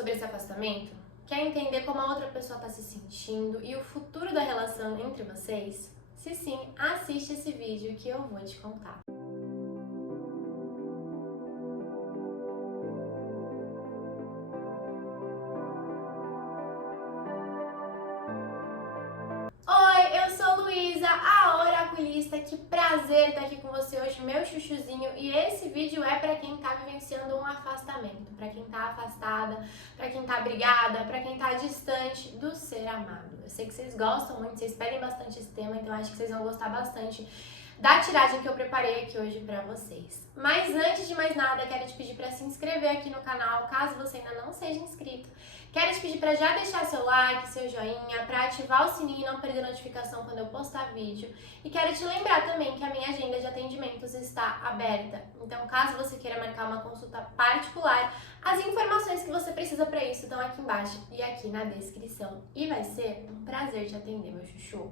sobre esse afastamento? Quer entender como a outra pessoa está se sentindo e o futuro da relação entre vocês? Se sim, assiste esse vídeo que eu vou te contar. Oi, eu sou Luísa, a oraculista. Que prazer estar aqui com você hoje, meu chuchuzinho. E esse vídeo é para quem tá vivenciando um afastamento, para quem tá afastada, para quem tá brigada, para quem tá distante do ser amado. Eu sei que vocês gostam muito, vocês pedem bastante esse tema, então acho que vocês vão gostar bastante da tiragem que eu preparei aqui hoje pra vocês. Mas antes de mais nada, quero te pedir para se inscrever aqui no canal, caso você ainda não seja inscrito. Quero te pedir para já deixar seu like, seu joinha, para ativar o sininho e não perder notificação quando eu postar vídeo. E quero te lembrar também que a minha agenda de atendimentos está aberta. Então, caso você queira marcar uma consulta particular, as informações que você precisa para isso estão aqui embaixo e aqui na descrição. E vai ser um prazer te atender, meu chuchu.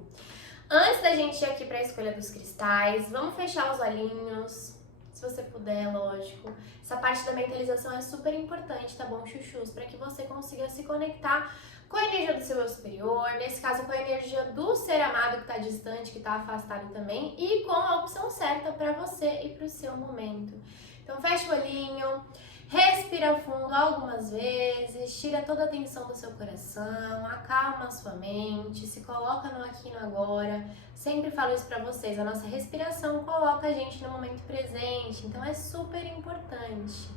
Antes da gente ir aqui para a escolha dos cristais, vamos fechar os olhinhos, se você puder, lógico. Essa parte da mentalização é super importante, tá bom, chuchus? Para que você consiga se conectar com a energia do seu eu superior, nesse caso com a energia do ser amado que está distante, que está afastado também, e com a opção certa para você e para o seu momento. Então fecha o olhinho. Respira fundo algumas vezes, tira toda a tensão do seu coração, acalma a sua mente, se coloca no aqui e no agora. Sempre falo isso pra vocês, a nossa respiração coloca a gente no momento presente, então é super importante.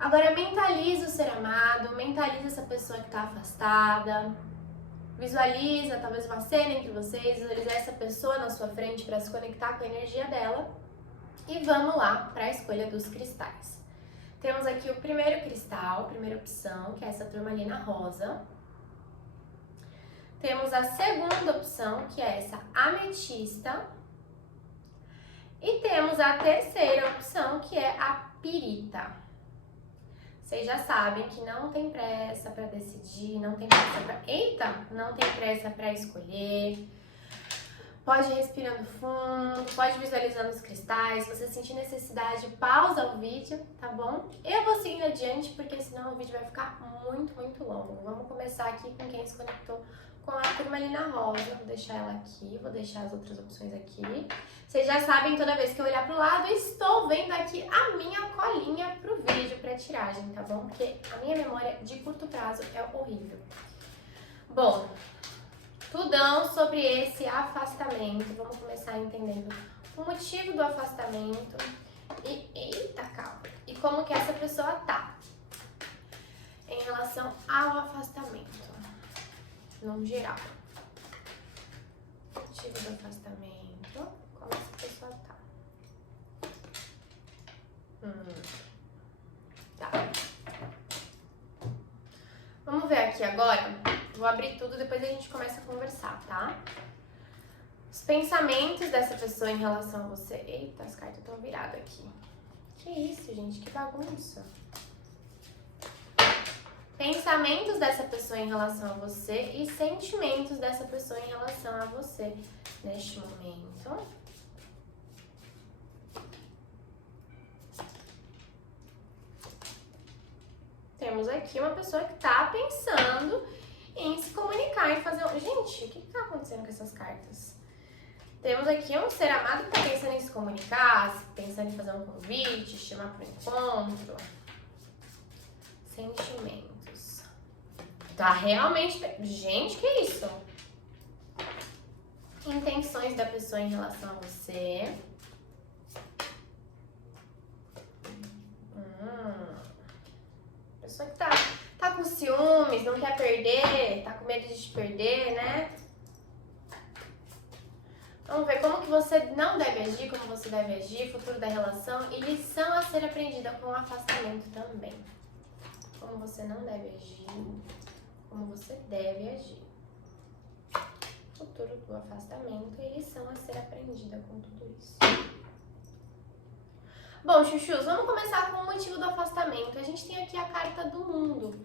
Agora mentaliza o ser amado, mentaliza essa pessoa que tá afastada, visualiza talvez uma cena entre vocês, visualiza essa pessoa na sua frente para se conectar com a energia dela. E vamos lá para a escolha dos cristais. Temos aqui o primeiro cristal, primeira opção, que é essa turmalina rosa. Temos a segunda opção, que é essa ametista. E temos a terceira opção, que é a pirita. Vocês já sabem que não tem pressa para decidir, não tem pressa para escolher. Pode ir respirando fundo, pode ir visualizando os cristais. Se você sentir necessidade, pausa o vídeo, tá bom? Eu vou seguindo adiante, porque senão o vídeo vai ficar muito, muito longo. Vamos começar aqui com quem se conectou com a turmalina rosa. Vou deixar ela aqui, vou deixar as outras opções aqui. Vocês já sabem, toda vez que eu olhar pro lado, estou vendo aqui a minha colinha pro vídeo, pra tiragem, tá bom? Porque a minha memória de curto prazo é horrível. Bom, tudão sobre esse afastamento. Vamos começar entendendo o motivo do afastamento e, eita, calma, e como que essa pessoa tá em relação ao afastamento, no geral. Motivo do afastamento, como essa pessoa tá. Tá. Vamos ver aqui agora. Vou abrir tudo, depois a gente começa a conversar, tá? Os pensamentos dessa pessoa em relação a você. Eita, as cartas estão viradas aqui. Que isso, gente? Que bagunça. Pensamentos dessa pessoa em relação a você e sentimentos dessa pessoa em relação a você neste momento. Temos aqui uma pessoa que tá pensando em se comunicar, em fazer... Gente, o que tá acontecendo com essas cartas? Temos aqui um ser amado que tá pensando em se comunicar, pensando em fazer um convite, chamar para um encontro. Sentimentos. Tá realmente... Gente, que isso? Intenções da pessoa em relação a você. Pessoa que tá com ciúmes, não quer perder, tá com medo de te perder, né? Vamos ver como que você não deve agir, como você deve agir, futuro da relação e lição a ser aprendida com o afastamento também. Como você não deve agir, como você deve agir. Futuro do afastamento e lição a ser aprendida com tudo isso. Bom, chuchus, vamos começar com o motivo do afastamento. A gente tem aqui a carta do mundo.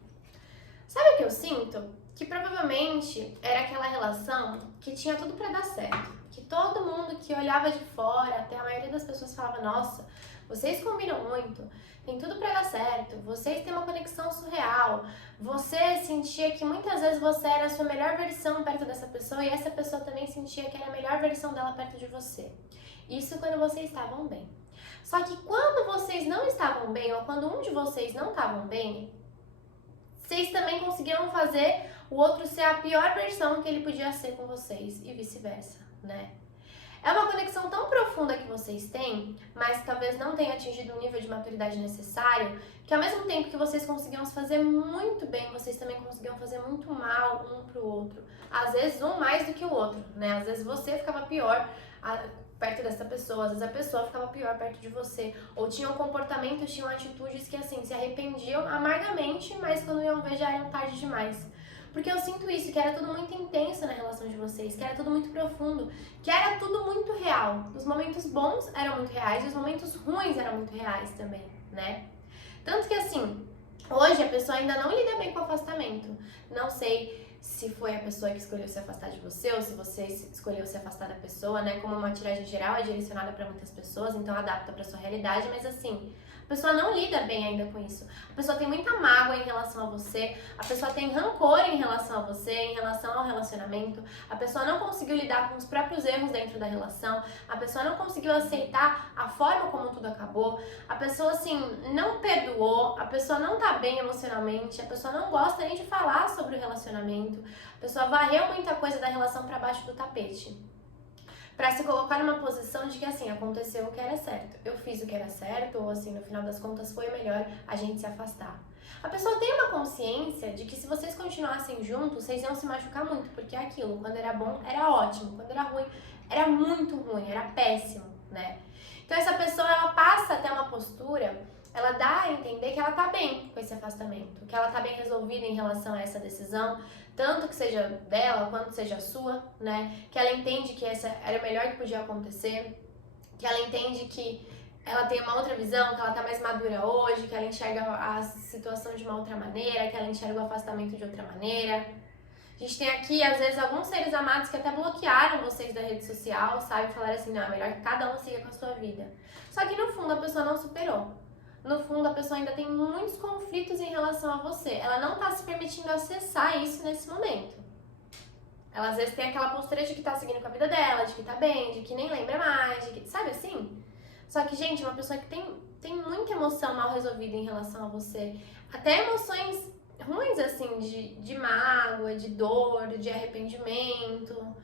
Sabe o que eu sinto? Que provavelmente era aquela relação que tinha tudo pra dar certo. Que todo mundo que olhava de fora, até a maioria das pessoas falava, nossa, vocês combinam muito. tem tudo pra dar certo, vocês têm uma conexão surreal, você sentia que muitas vezes você era a sua melhor versão perto dessa pessoa e essa pessoa também sentia que era a melhor versão dela perto de você. Isso quando vocês estavam bem. Só que quando vocês não estavam bem, ou quando um de vocês não estavam bem, vocês também conseguiam fazer o outro ser a pior versão que ele podia ser com vocês e vice-versa, né? É uma conexão tão profunda que vocês têm, mas talvez não tenha atingido o nível de maturidade necessário, que ao mesmo tempo que vocês conseguiam se fazer muito bem, vocês também conseguiam fazer muito mal um pro outro. Às vezes um mais do que o outro, né? Às vezes você ficava pior perto dessa pessoa, às vezes a pessoa ficava pior perto de você, ou tinham comportamentos, tinham atitudes que assim, se arrependiam amargamente, mas quando iam ver já eram tarde demais. Porque eu sinto isso, que era tudo muito intenso na relação de vocês, que era tudo muito profundo, que era tudo muito real. Os momentos bons eram muito reais e os momentos ruins eram muito reais também, né? Tanto que assim, hoje a pessoa ainda não lida bem com o afastamento. Não sei se foi a pessoa que escolheu se afastar de você ou se você escolheu se afastar da pessoa, né? Como uma tiragem geral é direcionada para muitas pessoas, então adapta para sua realidade, mas assim, a pessoa não lida bem ainda com isso. A pessoa tem muita mágoa em relação a você, a pessoa tem rancor em relação a você, em relação ao relacionamento, a pessoa não conseguiu lidar com os próprios erros dentro da relação, a pessoa não conseguiu aceitar a forma como tudo acabou, a pessoa assim não perdoou, a pessoa não tá bem emocionalmente, a pessoa não gosta nem de falar sobre o relacionamento, a pessoa varreu muita coisa da relação para baixo do tapete. Pra se colocar numa posição de que assim, aconteceu o que era certo. Eu fiz o que era certo, ou assim, no final das contas foi melhor a gente se afastar. A pessoa tem uma consciência de que se vocês continuassem juntos, vocês iam se machucar muito, porque é aquilo, quando era bom, era ótimo, quando era ruim, era muito ruim, era péssimo, né? Então essa pessoa, ela passa até uma postura, ela dá a entender que ela tá bem com esse afastamento, que ela tá bem resolvida em relação a essa decisão, tanto que seja dela quanto seja sua, né? Que ela entende que essa era o melhor que podia acontecer, que ela entende que ela tem uma outra visão, que ela tá mais madura hoje, que ela enxerga a situação de uma outra maneira, que ela enxerga o afastamento de outra maneira. A gente tem aqui, às vezes, alguns seres amados que até bloquearam vocês da rede social, sabe? Falaram assim, não, é melhor que cada um siga com a sua vida. Só que no fundo a pessoa não superou. No fundo, a pessoa ainda tem muitos conflitos em relação a você. Ela não tá se permitindo acessar isso nesse momento. Ela às vezes tem aquela postura de que tá seguindo com a vida dela, de que tá bem, de que nem lembra mais, de que, sabe assim? Só que, gente, uma pessoa que tem muita emoção mal resolvida em relação a você. Até emoções ruins, assim, de mágoa, de dor, de arrependimento.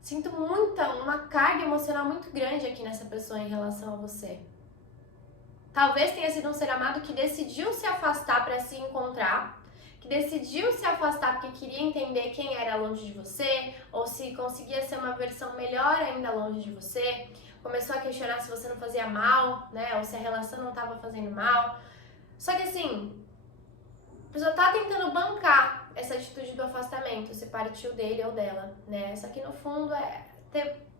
Sinto uma carga emocional muito grande aqui nessa pessoa em relação a você. Talvez tenha sido um ser amado que decidiu se afastar para se encontrar, que decidiu se afastar porque queria entender quem era longe de você, ou se conseguia ser uma versão melhor ainda longe de você, começou a questionar se você não fazia mal, né, ou se a relação não estava fazendo mal. Só que assim, a pessoa tá tentando bancar essa atitude do afastamento, se partiu dele ou dela, né, só que no fundo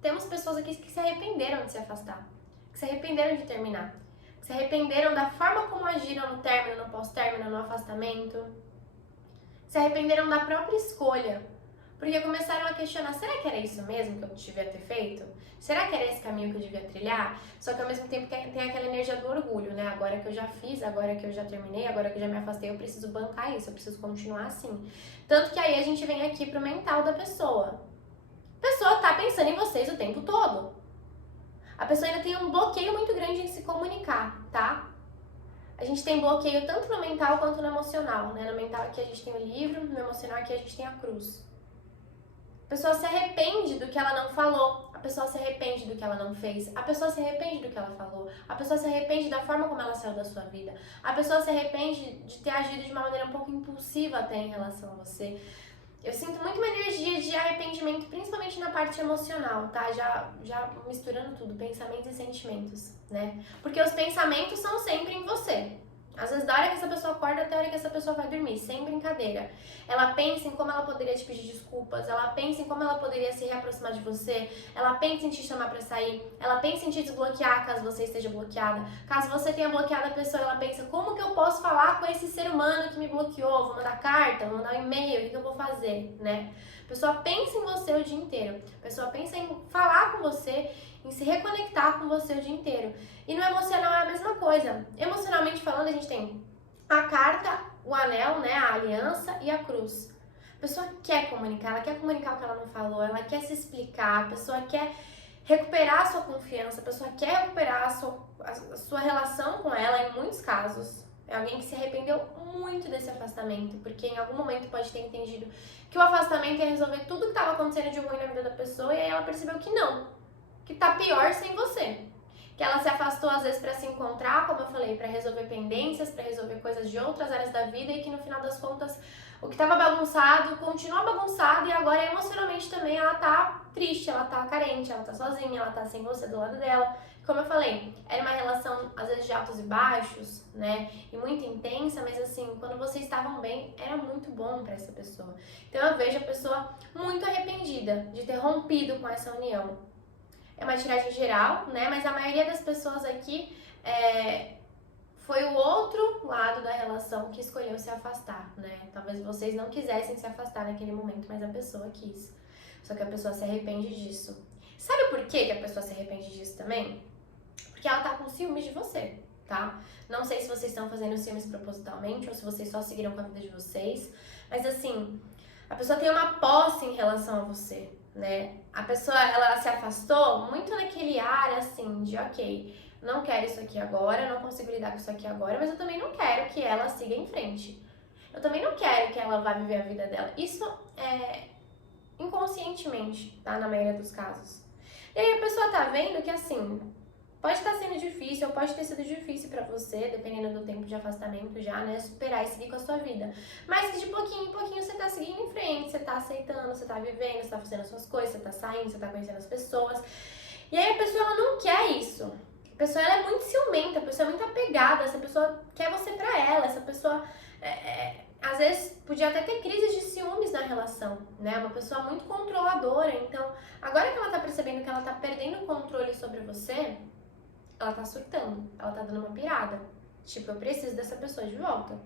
temos pessoas aqui que se arrependeram de se afastar, que se arrependeram de terminar. Se arrependeram da forma como agiram no término, no pós-término, no afastamento. Se arrependeram da própria escolha. Porque começaram a questionar, será que era isso mesmo que eu devia ter feito? Será que era esse caminho que eu devia trilhar? Só que ao mesmo tempo tem aquela energia do orgulho, né? Agora que eu já fiz, agora que eu já terminei, agora que eu já me afastei, eu preciso bancar isso, eu preciso continuar assim. Tanto que aí a gente vem aqui pro mental da pessoa. A pessoa tá pensando em vocês o tempo todo. A pessoa ainda tem um bloqueio muito grande em se comunicar, tá? A gente tem bloqueio tanto no mental quanto no emocional, né? No mental aqui a gente tem o livro, no emocional aqui a gente tem a cruz. A pessoa se arrepende do que ela não falou, a pessoa se arrepende do que ela não fez, a pessoa se arrepende do que ela falou, a pessoa se arrepende da forma como ela saiu da sua vida, a pessoa se arrepende de ter agido de uma maneira um pouco impulsiva até em relação a você. Eu sinto muito uma energia de arrependimento, principalmente na parte emocional, tá? Já misturando tudo, pensamentos e sentimentos, né? Porque os pensamentos são sempre em você. Às vezes, da hora que essa pessoa acorda até a hora que essa pessoa vai dormir, sem brincadeira. Ela pensa em como ela poderia te pedir desculpas, ela pensa em como ela poderia se reaproximar de você, ela pensa em te chamar pra sair, ela pensa em te desbloquear caso você esteja bloqueada. Caso você tenha bloqueado a pessoa, ela pensa, como que eu posso falar com esse ser humano que me bloqueou? Vou mandar carta, vou mandar um e-mail, o que eu vou fazer, né? A pessoa pensa em você o dia inteiro, a pessoa pensa em falar com você em se reconectar com você o dia inteiro. E no emocional é a mesma coisa. Emocionalmente falando, a gente tem a carta, o anel, né, a aliança e a cruz. A pessoa quer comunicar, ela quer comunicar o que ela não falou, ela quer se explicar, a pessoa quer recuperar a sua confiança, a pessoa quer recuperar a sua relação com ela em muitos casos. É alguém que se arrependeu muito desse afastamento, porque em algum momento pode ter entendido que o afastamento ia resolver tudo que estava acontecendo de ruim na vida da pessoa, e aí ela percebeu que não, que tá pior sem você. Que ela se afastou às vezes para se encontrar, como eu falei, para resolver pendências, para resolver coisas de outras áreas da vida, e que no final das contas o que estava bagunçado continua bagunçado, e agora emocionalmente também ela tá triste, ela tá carente, ela tá sozinha, ela tá sem você do lado dela. Como eu falei, era uma relação às vezes de altos e baixos, né, e muito intensa, mas assim, quando vocês estavam bem, era muito bom para essa pessoa. Então eu vejo a pessoa muito arrependida de ter rompido com essa união. É uma tiragem geral, né, mas a maioria das pessoas aqui foi o outro lado da relação que escolheu se afastar, né? Talvez vocês não quisessem se afastar naquele momento, mas a pessoa quis. Só que a pessoa se arrepende disso. Sabe por que a pessoa se arrepende disso também? Porque ela tá com ciúmes de você, tá? Não sei se vocês estão fazendo ciúmes propositalmente ou se vocês só seguiram com a vida de vocês, mas assim, a pessoa tem uma posse em relação a você, né? A pessoa, ela se afastou muito naquele ar, assim, de ok, não quero isso aqui agora, não consigo lidar com isso aqui agora, mas eu também não quero que ela siga em frente. Eu também não quero que ela vá viver a vida dela. Isso é inconscientemente, tá? Na maioria dos casos. E aí a pessoa tá vendo que, assim, pode estar sendo difícil, ou pode ter sido difícil pra você, dependendo do tempo de afastamento já, né? Superar e seguir com a sua vida. Mas que de pouquinho em pouquinho você tá seguindo em frente, você tá aceitando, você tá vivendo, você tá fazendo as suas coisas, você tá saindo, você tá conhecendo as pessoas. E aí a pessoa, ela não quer isso. A pessoa, ela é muito ciumenta, a pessoa é muito apegada, essa pessoa quer você pra ela, essa pessoa, às vezes, podia até ter crises de ciúmes na relação, né? Uma pessoa muito controladora. Então, agora que ela tá percebendo que ela tá perdendo o controle sobre você, ela tá surtando, ela tá dando uma pirada. Tipo, eu preciso dessa pessoa de volta.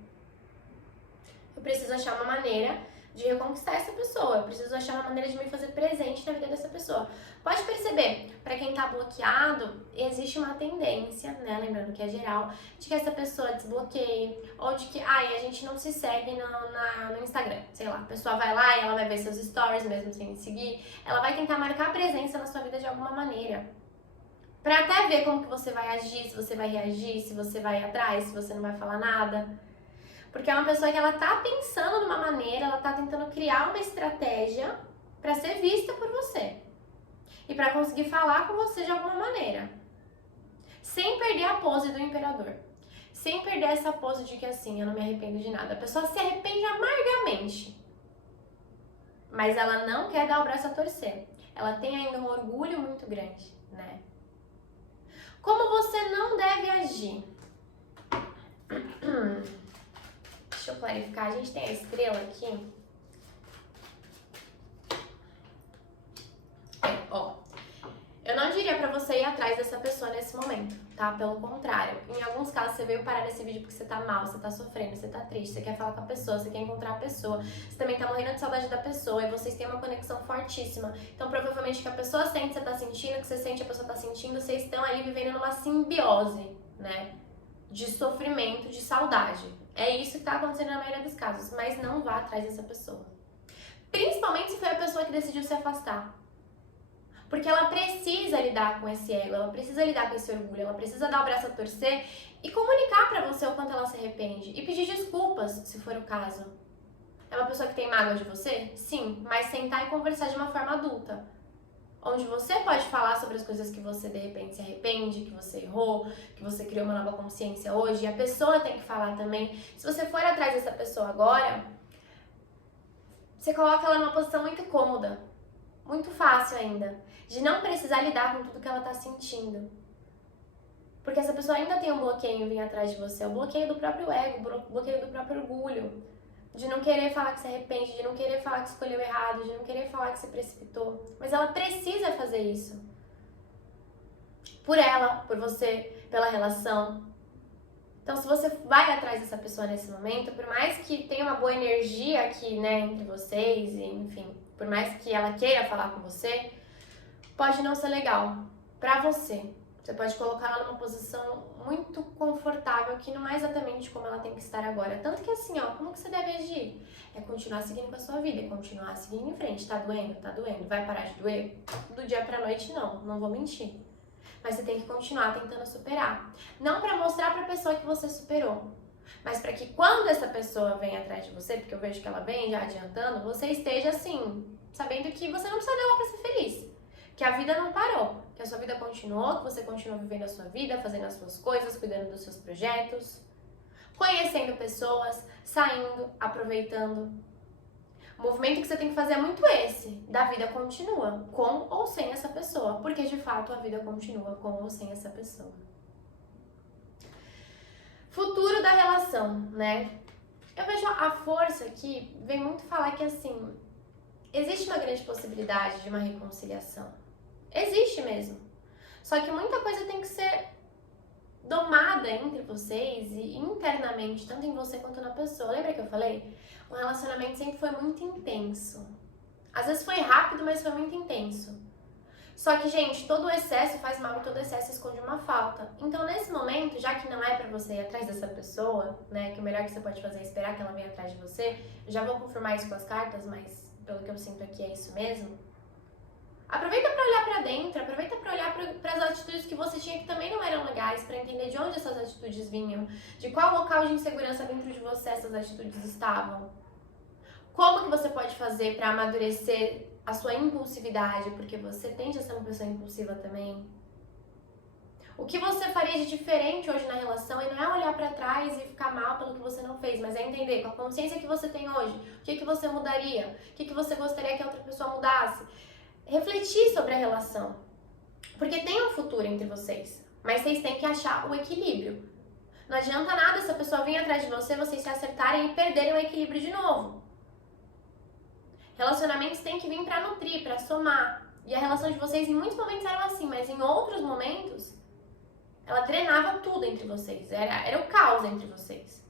Eu preciso achar uma maneira de reconquistar essa pessoa. Eu preciso achar uma maneira de me fazer presente na vida dessa pessoa. Pode perceber, pra quem tá bloqueado, existe uma tendência, né, lembrando que é geral, de que essa pessoa desbloqueie, ou de que, a gente não se segue no Instagram. Sei lá, a pessoa vai lá e ela vai ver seus stories, mesmo sem seguir. Ela vai tentar marcar presença na sua vida de alguma maneira. Pra até ver como que você vai agir, se você vai reagir, se você vai atrás, se você não vai falar nada. Porque é uma pessoa que ela tá pensando de uma maneira, ela tá tentando criar uma estratégia pra ser vista por você. E pra conseguir falar com você de alguma maneira. Sem perder a pose do imperador. Sem perder essa pose de que assim, eu não me arrependo de nada. A pessoa se arrepende amargamente. Mas ela não quer dar o braço a torcer. Ela tem ainda um orgulho muito grande, né? Como você não deve agir? Deixa eu clarificar, a gente tem a estrela aqui. Eu não diria pra você ir atrás dessa pessoa nesse momento, tá? Pelo contrário. Em alguns casos você veio parar nesse vídeo porque você tá mal, você tá sofrendo, você tá triste, você quer falar com a pessoa, você quer encontrar a pessoa, você também tá morrendo de saudade da pessoa e vocês têm uma conexão fortíssima. Então provavelmente o que a pessoa sente, você tá sentindo, o que você sente, a pessoa tá sentindo, vocês estão ali vivendo numa simbiose, né? De sofrimento, de saudade. É isso que tá acontecendo na maioria dos casos, mas não vá atrás dessa pessoa. Principalmente se foi a pessoa que decidiu se afastar. Porque ela precisa lidar com esse ego, ela precisa lidar com esse orgulho, ela precisa dar o braço a torcer e comunicar pra você o quanto ela se arrepende. E pedir desculpas, se for o caso. É uma pessoa que tem mágoa de você? Sim, mas sentar e conversar de uma forma adulta. Onde você pode falar sobre as coisas que você de repente se arrepende, que você errou, que você criou uma nova consciência hoje. E a pessoa tem que falar também. Se você for atrás dessa pessoa agora, você coloca ela numa posição muito cômoda, muito fácil ainda, de não precisar lidar com tudo que ela tá sentindo. Porque essa pessoa ainda tem um bloqueio em vir atrás de você, o bloqueio do próprio ego, o bloqueio do próprio orgulho, de não querer falar que se arrepende, de não querer falar que escolheu errado, de não querer falar que se precipitou. Mas ela precisa fazer isso. Por ela, por você, pela relação. Então, se você vai atrás dessa pessoa nesse momento, por mais que tenha uma boa energia aqui, né, entre vocês, e, enfim, por mais que ela queira falar com você, pode não ser legal. pra você. Você pode colocar ela numa posição muito confortável, que não é exatamente como ela tem que estar agora. Tanto que assim, ó, como que você deve agir? É continuar seguindo com a sua vida, é continuar seguindo em frente. Tá doendo? Tá doendo. Vai parar de doer? Do dia pra noite, não vou mentir. Mas você tem que continuar tentando superar. Não pra mostrar pra pessoa que você superou, mas pra que quando essa pessoa vem atrás de você, porque eu vejo que ela vem já adiantando, você esteja assim, sabendo que você não precisa dela pra ser feliz. Que a vida não parou, que a sua vida continuou, que você continua vivendo a sua vida, fazendo as suas coisas, cuidando dos seus projetos, conhecendo pessoas, saindo, aproveitando. O movimento que você tem que fazer é muito esse, da vida continua, com ou sem essa pessoa, porque de fato a vida continua com ou sem essa pessoa. Futuro da relação, né? Eu vejo a força aqui, vem muito falar que assim, existe uma grande possibilidade de uma reconciliação. Existe mesmo. Só que muita coisa tem que ser domada entre vocês e internamente, tanto em você quanto na pessoa. Lembra que eu falei? O relacionamento sempre foi muito intenso. Às vezes foi rápido, mas foi muito intenso. Só que, gente, todo excesso faz mal e todo excesso esconde uma falta. Então, nesse momento, já que não é pra você ir atrás dessa pessoa, né, que o melhor que você pode fazer é esperar que ela venha atrás de você, já vou confirmar isso com as cartas, mas pelo que eu sinto aqui é isso mesmo. Aproveita pra olhar pra dentro, aproveita pra olhar para as atitudes que você tinha que também não eram legais, pra entender de onde essas atitudes vinham, de qual local de insegurança dentro de você essas atitudes estavam. Como que você pode fazer pra amadurecer a sua impulsividade, porque você tende a ser uma pessoa impulsiva também. O que você faria de diferente hoje na relação e não é olhar pra trás e ficar mal pelo que você não fez, mas é entender com a consciência que você tem hoje, o que você mudaria, o que você gostaria que a outra pessoa mudasse. Refletir sobre a relação, porque tem um futuro entre vocês, mas vocês têm que achar o equilíbrio. Não adianta nada se a pessoa vir atrás de você, vocês se acertarem e perderem o equilíbrio de novo. Relacionamentos têm que vir pra nutrir, pra somar. E a relação de vocês em muitos momentos era assim, mas em outros momentos ela drenava tudo entre vocês, era o caos entre vocês.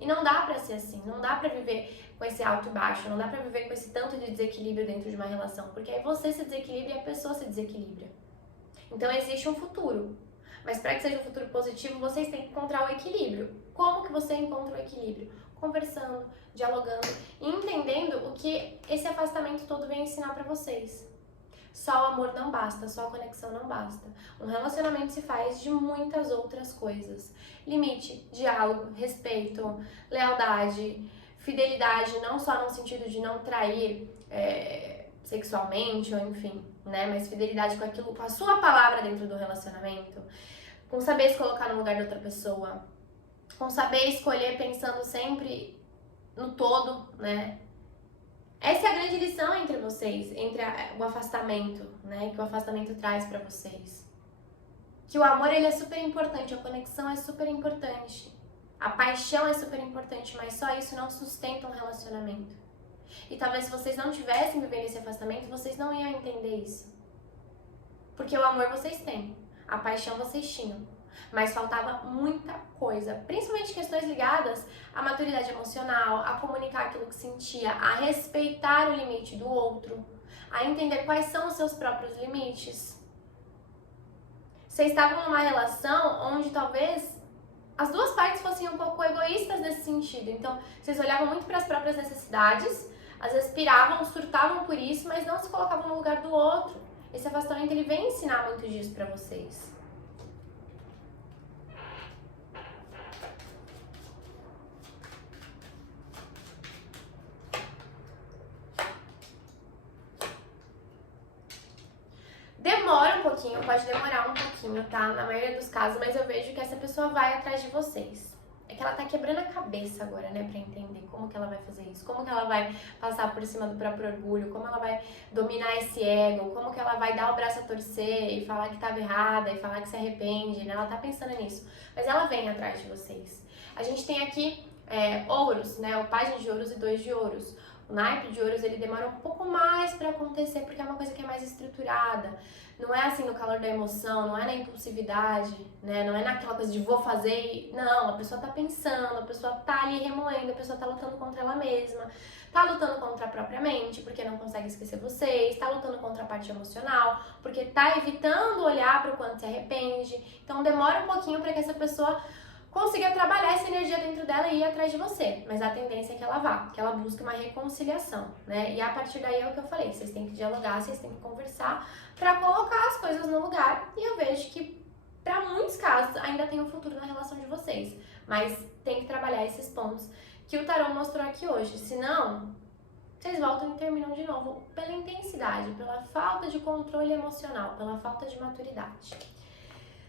E não dá pra ser assim, não dá pra viver com esse alto e baixo, não dá pra viver com esse tanto de desequilíbrio dentro de uma relação, porque aí você se desequilibra e a pessoa se desequilibra. Então existe um futuro, mas para que seja um futuro positivo, vocês têm que encontrar o equilíbrio. Como que você encontra o equilíbrio? Conversando, dialogando e entendendo o que esse afastamento todo vem ensinar pra vocês. Só o amor não basta, só a conexão não basta. Um relacionamento se faz de muitas outras coisas. Limite, diálogo, respeito, lealdade, fidelidade, não só no sentido de não trair sexualmente, ou enfim, né? Mas fidelidade com aquilo, com a sua palavra dentro do relacionamento, com saber se colocar no lugar de outra pessoa, com saber escolher pensando sempre no todo, né? Essa é a grande lição entre vocês, entre o afastamento, né? Que o afastamento traz pra vocês. Que o amor, ele é super importante, a conexão é super importante. A paixão é super importante, mas só isso não sustenta um relacionamento. E talvez se vocês não tivessem vivendo esse afastamento, vocês não iam entender isso. Porque o amor vocês têm, a paixão vocês tinham. Mas faltava muita coisa, principalmente questões ligadas à maturidade emocional, a comunicar aquilo que sentia, a respeitar o limite do outro, a entender quais são os seus próprios limites. Vocês estavam numa relação onde talvez as duas partes fossem um pouco egoístas nesse sentido. Então, vocês olhavam muito para as próprias necessidades, às vezes piravam, surtavam por isso, mas não se colocavam no lugar do outro. Esse afastamento, ele vem ensinar muito disso para vocês. Demora um pouquinho, pode demorar um pouquinho, tá? Na maioria dos casos, mas eu vejo que essa pessoa vai atrás de vocês. É que ela tá quebrando a cabeça agora, né, pra entender como que ela vai fazer isso, como que ela vai passar por cima do próprio orgulho, como ela vai dominar esse ego, como que ela vai dar o braço a torcer e falar que tava errada e falar que se arrepende, né? Ela tá pensando nisso, mas ela vem atrás de vocês. A gente tem aqui ouros, né, o Página de Ouros e 2 de Ouros. O naipe de ouros, ele demora um pouco mais para acontecer, porque é uma coisa que é mais estruturada. Não é assim no calor da emoção, não é na impulsividade, né? Não é naquela coisa de vou fazer e... Não, a pessoa tá pensando, a pessoa tá ali remoendo, a pessoa tá lutando contra ela mesma, tá lutando contra a própria mente, porque não consegue esquecer vocês, tá lutando contra a parte emocional, porque tá evitando olhar para o quanto se arrepende. Então demora um pouquinho para que essa pessoa consiga trabalhar essa energia dentro dela e ir atrás de você, mas a tendência é que ela vá, que ela busque uma reconciliação, né? E a partir daí é o que eu falei, vocês têm que dialogar, vocês têm que conversar para colocar as coisas no lugar, e eu vejo que para muitos casos ainda tem um futuro na relação de vocês, mas tem que trabalhar esses pontos que o tarô mostrou aqui hoje, senão vocês voltam e terminam de novo pela intensidade, pela falta de controle emocional, pela falta de maturidade.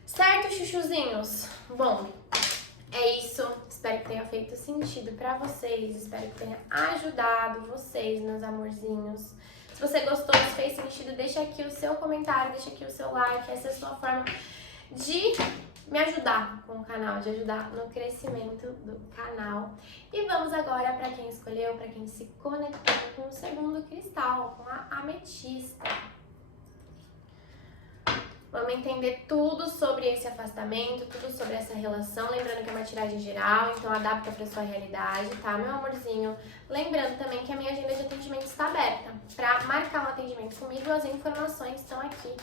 Certo, chuchuzinhos? Bom, é isso. Espero que tenha feito sentido pra vocês. Espero que tenha ajudado vocês, meus amorzinhos. Se você gostou, se fez sentido, deixa aqui o seu comentário, deixa aqui o seu like. Essa é a sua forma de me ajudar com o canal, de ajudar no crescimento do canal. E vamos agora para quem escolheu, para quem se conectou com o segundo cristal, com a ametista. Vamos entender tudo sobre esse afastamento, tudo sobre essa relação. Lembrando que é uma tiragem geral, então adapta para sua realidade, tá, meu amorzinho? Lembrando também que a minha agenda de atendimento está aberta. Para marcar um atendimento comigo, as informações estão aqui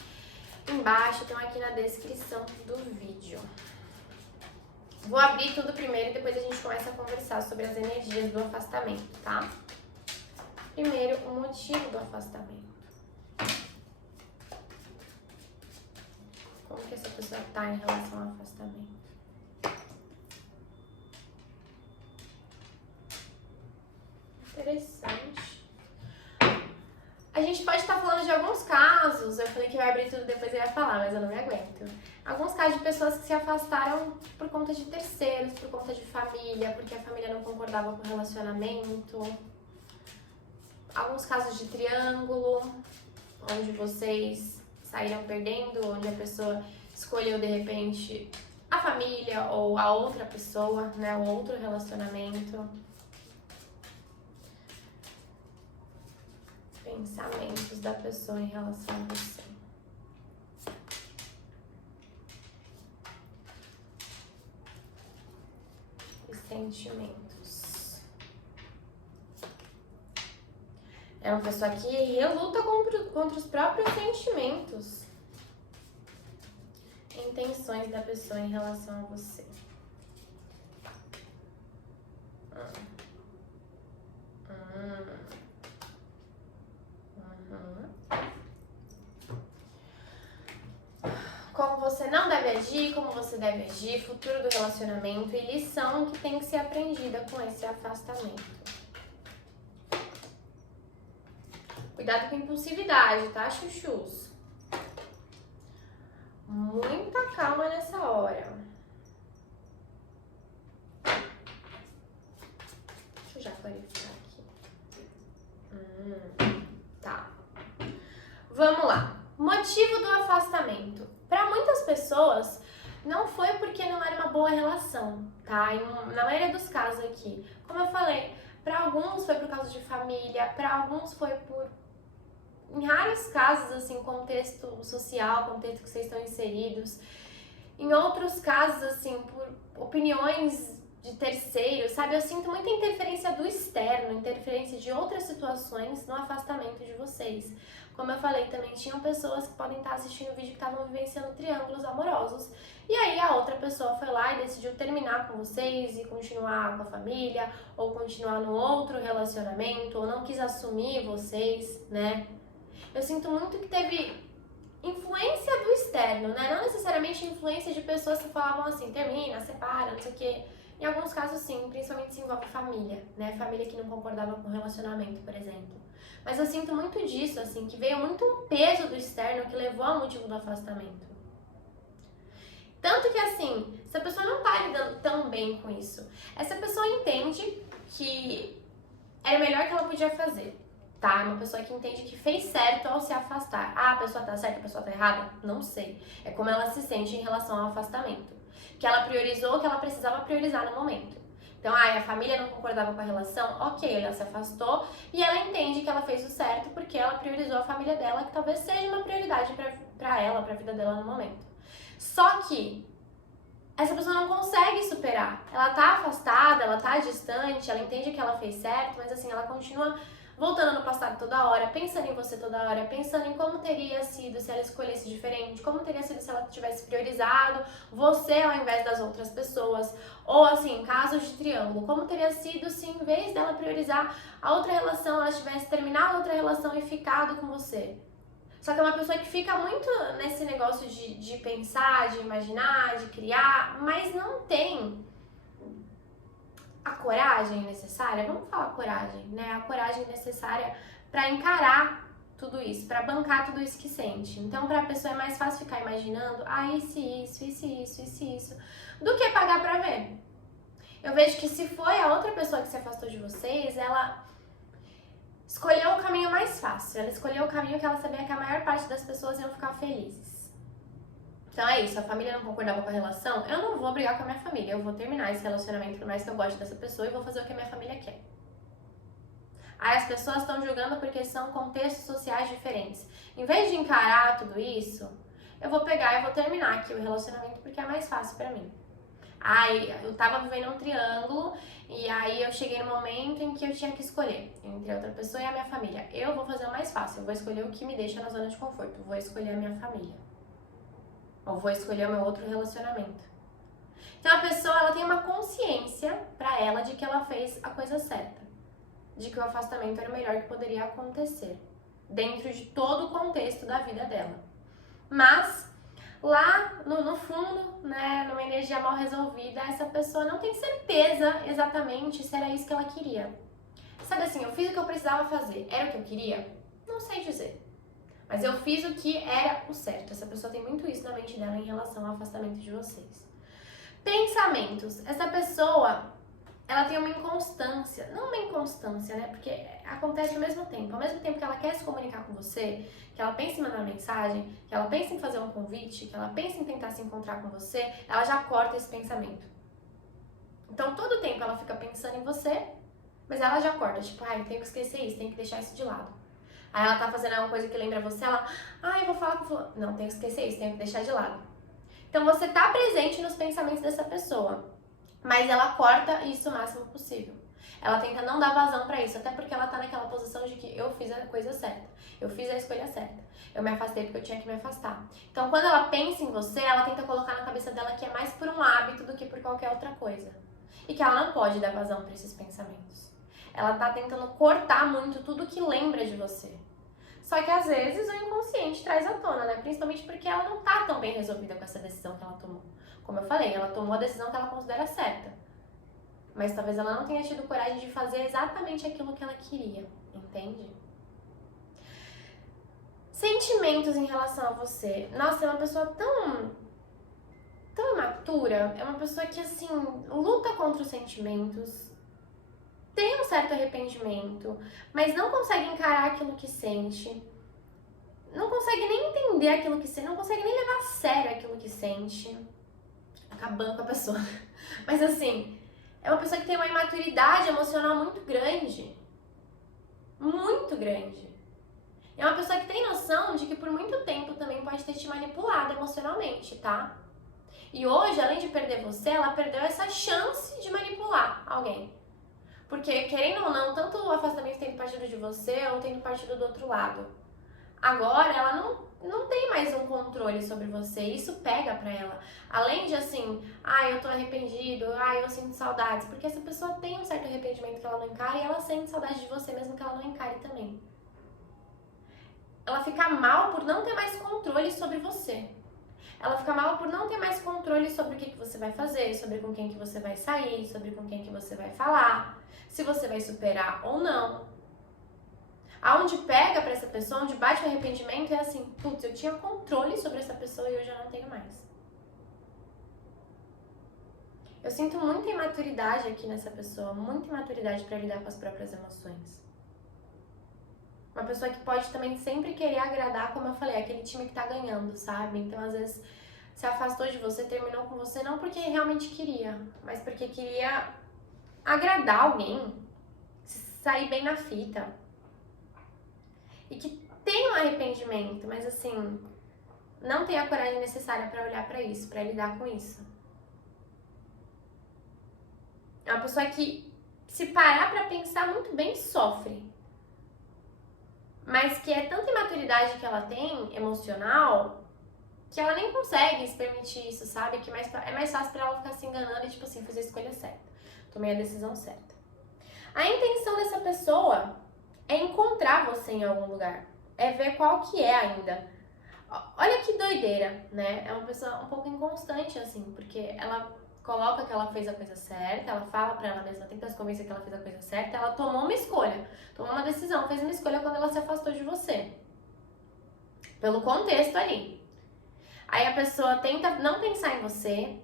embaixo, estão aqui na descrição do vídeo. Vou abrir tudo primeiro e depois a gente começa a conversar sobre as energias do afastamento, tá? Primeiro, o motivo do afastamento. Como que essa pessoa tá em relação ao afastamento? Interessante. A gente pode estar falando de alguns casos, eu falei que eu ia abrir tudo depois eu ia falar, mas eu não me aguento. Alguns casos de pessoas que se afastaram por conta de terceiros, por conta de família, porque a família não concordava com o relacionamento. Alguns casos de triângulo, onde vocês saíram perdendo, onde a pessoa escolheu de repente a família ou a outra pessoa, né, o outro relacionamento. Pensamentos da pessoa em relação a você. E sentimentos. É uma pessoa que reluta contra os próprios sentimentos. Intenções da pessoa em relação a você. Como você não deve agir, como você deve agir, futuro do relacionamento e lição que tem que ser aprendida com esse afastamento. Cuidado com impulsividade, tá, chuchus? Muita calma nessa hora. Deixa eu já clarificar aqui. Tá. Vamos lá. Motivo do afastamento. Para muitas pessoas, não foi porque não era uma boa relação, tá? Na maioria dos casos aqui. Como eu falei, para alguns foi por causa de família, para alguns foi por... Em raros casos, assim, contexto social, contexto que vocês estão inseridos. Em outros casos, assim, por opiniões de terceiros, sabe? Eu sinto muita interferência do externo, interferência de outras situações no afastamento de vocês. Como eu falei, também tinham pessoas que podem estar assistindo o vídeo que estavam vivenciando triângulos amorosos. E aí a outra pessoa foi lá e decidiu terminar com vocês e continuar com a família, ou continuar no outro relacionamento, ou não quis assumir vocês, né? Eu sinto muito que teve influência do externo, né? Não necessariamente influência de pessoas que falavam assim, termina, separa, não sei o quê. Em alguns casos sim, principalmente se envolve família, né? Família que não concordava com o relacionamento, por exemplo. Mas eu sinto muito disso, assim, que veio muito um peso do externo que levou ao motivo do afastamento. Tanto que, assim, essa pessoa não tá lidando tão bem com isso. Essa pessoa entende que era o melhor que ela podia fazer, tá? É uma pessoa que entende que fez certo ao se afastar. Ah, a pessoa tá certa, a pessoa tá errada? Não sei. É como ela se sente em relação ao afastamento. Que ela priorizou o que ela precisava priorizar no momento. Então, a família não concordava com a relação, ok, ela se afastou e ela entende que ela fez o certo porque ela priorizou a família dela, que talvez seja uma prioridade pra ela, pra vida dela no momento. Só que essa pessoa não consegue superar. Ela tá afastada, ela tá distante, ela entende que ela fez certo, mas assim, ela continua voltando no passado toda hora, pensando em você toda hora, pensando em como teria sido se ela escolhesse diferente, como teria sido se ela tivesse priorizado você ao invés das outras pessoas. Ou assim, casos de triângulo, como teria sido se em vez dela priorizar a outra relação, ela tivesse terminado a outra relação e ficado com você. Só que é uma pessoa que fica muito nesse negócio de pensar, de imaginar, de criar, mas não tem a coragem necessária, vamos falar coragem, né? A coragem necessária para encarar tudo isso, para bancar tudo isso que sente. Então, para a pessoa é mais fácil ficar imaginando, isso, do que pagar para ver. Eu vejo que se foi a outra pessoa que se afastou de vocês, ela escolheu o caminho mais fácil. Ela escolheu o caminho que ela sabia que a maior parte das pessoas iam ficar felizes. Então é isso, a família não concordava com a relação, eu não vou brigar com a minha família, eu vou terminar esse relacionamento por mais que eu goste dessa pessoa e vou fazer o que a minha família quer. Aí as pessoas estão julgando porque são contextos sociais diferentes. Em vez de encarar tudo isso, eu vou pegar e vou terminar aqui o relacionamento porque é mais fácil pra mim. Aí eu tava vivendo um triângulo e aí eu cheguei no momento em que eu tinha que escolher entre outra pessoa e a minha família. Eu vou fazer o mais fácil, eu vou escolher o que me deixa na zona de conforto, vou escolher a minha família. Ou vou escolher o meu outro relacionamento. Então a pessoa ela tem uma consciência pra ela de que ela fez a coisa certa. De que o afastamento era o melhor que poderia acontecer. Dentro de todo o contexto da vida dela. Mas lá no fundo, né, numa energia mal resolvida, essa pessoa não tem certeza exatamente se era isso que ela queria. Sabe assim, eu fiz o que eu precisava fazer. Era o que eu queria? Não sei dizer. Mas eu fiz o que era o certo. Essa pessoa tem muito isso na mente dela em relação ao afastamento de vocês. Pensamentos. Essa pessoa, ela tem uma inconstância. Não uma inconstância, né? Porque acontece ao mesmo tempo. Ao mesmo tempo que ela quer se comunicar com você, que ela pensa em mandar mensagem, que ela pensa em fazer um convite, que ela pensa em tentar se encontrar com você, ela já corta esse pensamento. Então, todo tempo ela fica pensando em você, mas ela já corta. Tipo, eu tenho que esquecer isso, tenho que deixar isso de lado. Aí ela tá fazendo alguma coisa que lembra você, ela, eu vou falar com fulano. Não, tenho que esquecer isso, tenho que deixar de lado. Então você tá presente nos pensamentos dessa pessoa, mas ela corta isso o máximo possível. Ela tenta não dar vazão pra isso, até porque ela tá naquela posição de que eu fiz a coisa certa, eu fiz a escolha certa, eu me afastei porque eu tinha que me afastar. Então quando ela pensa em você, ela tenta colocar na cabeça dela que é mais por um hábito do que por qualquer outra coisa. E que ela não pode dar vazão pra esses pensamentos. Ela tá tentando cortar muito tudo que lembra de você. Só que às vezes o inconsciente traz à tona, né? Principalmente porque ela não tá tão bem resolvida com essa decisão que ela tomou. Como eu falei, ela tomou a decisão que ela considera certa. Mas talvez ela não tenha tido coragem de fazer exatamente aquilo que ela queria, entende? Sentimentos em relação a você. Nossa, é uma pessoa tão imatura, é uma pessoa que, assim, luta contra os sentimentos, tem um certo arrependimento, mas não consegue encarar aquilo que sente, não consegue nem entender aquilo que sente, não consegue nem levar a sério aquilo que sente, acabando com a pessoa. Mas assim, é uma pessoa que tem uma imaturidade emocional muito grande, muito grande. É uma pessoa que tem noção de que por muito tempo também pode ter te manipulado emocionalmente, tá? E hoje, além de perder você, ela perdeu essa chance de manipular alguém. Porque, querendo ou não, tanto o afastamento tendo partido de você ou tendo partido do outro lado. Agora, ela não tem mais um controle sobre você. Isso pega pra ela. Além de assim, eu tô arrependido, eu sinto saudades. Porque essa pessoa tem um certo arrependimento que ela não encara e ela sente saudade de você mesmo que ela não encare também. Ela fica mal por não ter mais controle sobre você. Ela fica mal por não ter mais controle sobre o que você vai fazer, sobre com quem que você vai sair, sobre com quem que você vai falar, se você vai superar ou não. Aonde pega pra essa pessoa, onde bate o arrependimento, é assim, putz, eu tinha controle sobre essa pessoa e eu já não tenho mais. Eu sinto muita imaturidade aqui nessa pessoa, muita imaturidade pra lidar com as próprias emoções. Uma pessoa que pode também sempre querer agradar, como eu falei, aquele time que tá ganhando, sabe? Então, às vezes, se afastou de você, terminou com você, não porque realmente queria, mas porque queria agradar alguém, sair bem na fita. E que tem um arrependimento, mas assim, não tem a coragem necessária pra olhar pra isso, pra lidar com isso. É uma pessoa que, se parar pra pensar muito bem, sofre. Mas que é tanta imaturidade que ela tem, emocional, que ela nem consegue se permitir isso, sabe? Que é mais fácil pra ela ficar se enganando e, tipo assim, fazer a escolha certa. Tomei a decisão certa. A intenção dessa pessoa é encontrar você em algum lugar. É ver qual que é ainda. Olha que doideira, né? É uma pessoa um pouco inconstante, assim, porque ela coloca que ela fez a coisa certa, ela fala pra ela mesma, tenta se convencer que ela fez a coisa certa, ela tomou uma escolha, tomou uma decisão, fez uma escolha quando ela se afastou de você. Pelo contexto ali. Aí a pessoa tenta não pensar em você,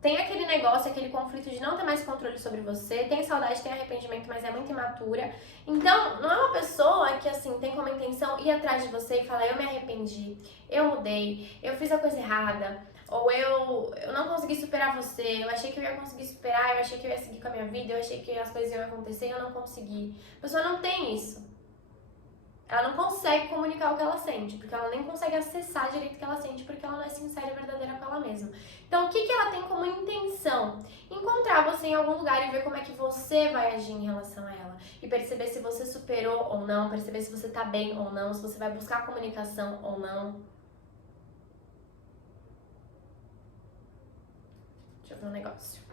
tem aquele negócio, aquele conflito de não ter mais controle sobre você, tem saudade, tem arrependimento, mas é muito imatura. Então, não é uma pessoa que, assim, tem como intenção ir atrás de você e falar, eu me arrependi, eu mudei, eu fiz a coisa errada, ou eu não consegui superar você, eu achei que eu ia conseguir superar, eu achei que eu ia seguir com a minha vida, eu achei que as coisas iam acontecer e eu não consegui. A pessoa não tem isso. Ela não consegue comunicar o que ela sente, porque ela nem consegue acessar direito o que ela sente, porque ela não é sincera e verdadeira com ela mesma. Então, o que ela tem como intenção? Encontrar você em algum lugar e ver como é que você vai agir em relação a ela. E perceber se você superou ou não, perceber se você tá bem ou não, se você vai buscar comunicação ou não. Deixa eu ver um negócio.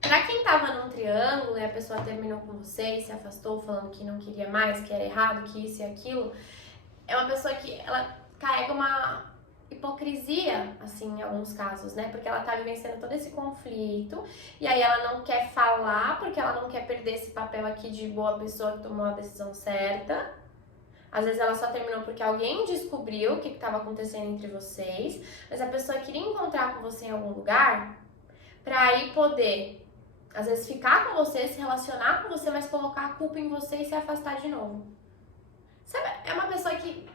Pra quem tava num triângulo e a pessoa terminou com você e se afastou falando que não queria mais, que era errado, que isso e aquilo, é uma pessoa que ela carrega uma hipocrisia, assim, em alguns casos, né? Porque ela tá vivenciando todo esse conflito e aí ela não quer falar porque ela não quer perder esse papel aqui de boa pessoa que tomou a decisão certa. Às vezes ela só terminou porque alguém descobriu o que estava acontecendo entre vocês, mas a pessoa queria encontrar com você em algum lugar pra aí poder, às vezes, ficar com você, se relacionar com você, mas colocar a culpa em você e se afastar de novo. Sabe, é uma pessoa que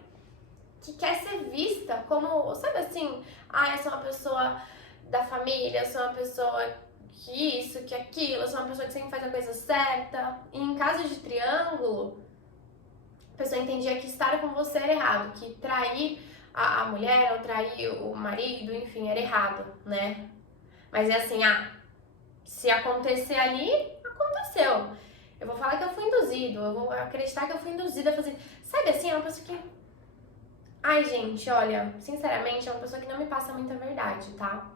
quer ser vista como, sabe assim, eu sou uma pessoa da família, eu sou uma pessoa que isso, que aquilo, eu sou uma pessoa que sempre faz a coisa certa. E em caso de triângulo, a pessoa entendia que estar com você era errado, que trair a mulher ou trair o marido, enfim, era errado, né? Mas é assim, se acontecer ali, aconteceu. Eu vou falar que eu fui induzido, eu vou acreditar que eu fui induzida a fazer. Sabe assim, é uma pessoa que. Ai, gente, olha, sinceramente, é uma pessoa que não me passa muita verdade, tá?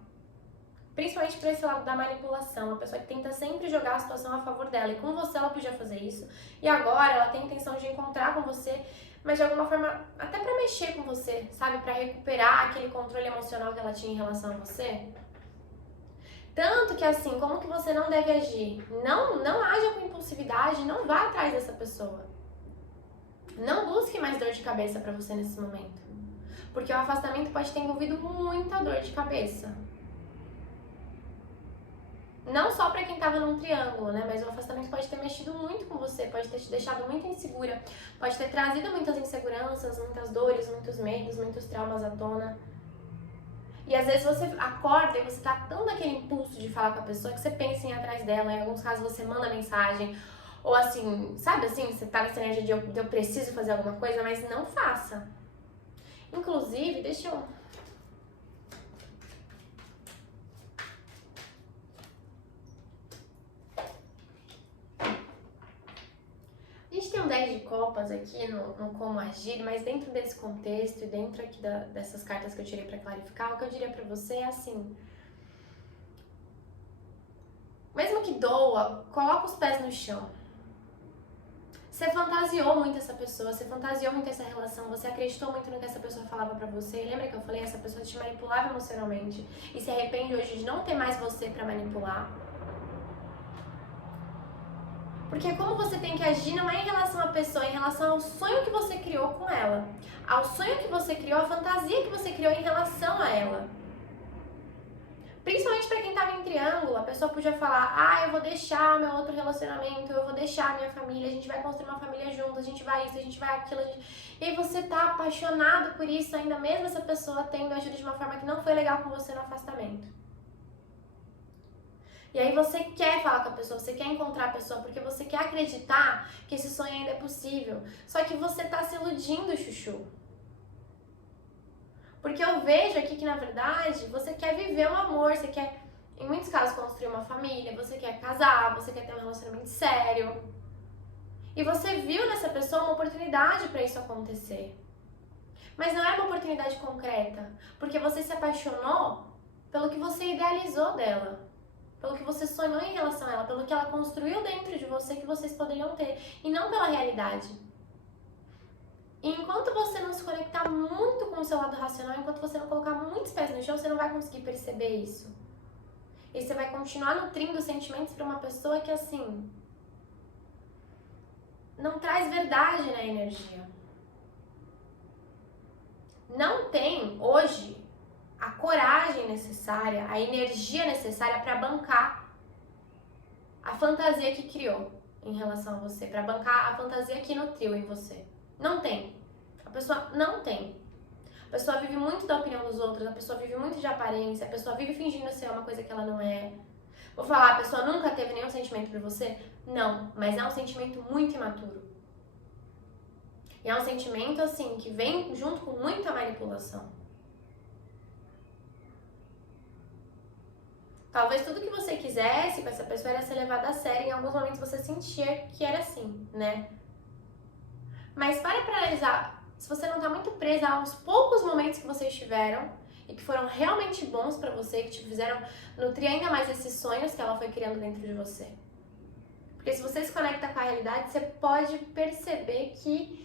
Principalmente por esse lado da manipulação, uma pessoa que tenta sempre jogar a situação a favor dela. E com você ela podia fazer isso. E agora ela tem a intenção de encontrar com você, mas de alguma forma, até pra mexer com você, sabe? Pra recuperar aquele controle emocional que ela tinha em relação a você. Tanto que assim, como que você não deve agir? Não haja com impulsividade, não vá atrás dessa pessoa. Não busque mais dor de cabeça pra você nesse momento. Porque o afastamento pode ter envolvido muita dor de cabeça. Não só pra quem tava num triângulo, né? Mas o afastamento pode ter mexido muito com você, pode ter te deixado muito insegura, pode ter trazido muitas inseguranças, muitas dores, muitos medos, muitos traumas à tona. E às vezes você acorda e você tá tão naquele impulso de falar com a pessoa que você pensa em ir atrás dela. Em alguns casos você manda mensagem. Ou assim, sabe assim, você tá nessa energia de eu preciso fazer alguma coisa, mas não faça. Inclusive, deixa eu... A gente tem um 10 de copas aqui no como agir, mas dentro desse contexto e dentro aqui dessas cartas que eu tirei pra clarificar, o que eu diria pra você é assim... Mesmo que doa, coloca os pés no chão. Você fantasiou muito essa pessoa, você fantasiou muito essa relação, você acreditou muito no que essa pessoa falava pra você. Lembra que eu falei? Essa pessoa te manipulava emocionalmente e se arrepende hoje de não ter mais você pra manipular. Porque como você tem que agir não é em relação à pessoa, é em relação ao sonho que você criou com ela. Ao sonho que você criou, a fantasia que você criou em relação a ela. Principalmente pra quem tava em triângulo, a pessoa podia falar, ah, eu vou deixar meu outro relacionamento, eu vou deixar minha família, a gente vai construir uma família juntos, a gente vai isso, a gente vai aquilo, E aí você tá apaixonado por isso, ainda mesmo essa pessoa tendo ajuda de uma forma que não foi legal com você no afastamento. E aí você quer falar com a pessoa, você quer encontrar a pessoa, porque você quer acreditar que esse sonho ainda é possível. Só que você tá se iludindo, Chuchu. Porque eu vejo aqui que, na verdade, você quer viver um amor, você quer, em muitos casos, construir uma família, você quer casar, você quer ter um relacionamento sério. E você viu nessa pessoa uma oportunidade para isso acontecer. Mas não é uma oportunidade concreta, porque você se apaixonou pelo que você idealizou dela, pelo que você sonhou em relação a ela, pelo que ela construiu dentro de você que vocês poderiam ter, e não pela realidade. E enquanto você não se conectar muito com o seu lado racional, enquanto você não colocar muitos pés no chão, você não vai conseguir perceber isso. E você vai continuar nutrindo sentimentos para uma pessoa que, assim, não traz verdade na energia. Não tem, hoje, a coragem necessária, a energia necessária para bancar a fantasia que criou em relação a você, para bancar a fantasia que nutriu em você. Não tem. A pessoa não tem. A pessoa vive muito da opinião dos outros, a pessoa vive muito de aparência, a pessoa vive fingindo ser uma coisa que ela não é. Vou falar, a pessoa nunca teve nenhum sentimento por você? Não, mas é um sentimento muito imaturo. E é um sentimento, assim, que vem junto com muita manipulação. Talvez tudo que você quisesse com essa pessoa era ser levada a sério, em alguns momentos você sentia que era assim, né? Mas para analisar, se você não tá muito presa aos poucos momentos que vocês tiveram e que foram realmente bons pra você, que te fizeram nutrir ainda mais esses sonhos que ela foi criando dentro de você. Porque se você se conecta com a realidade, você pode perceber que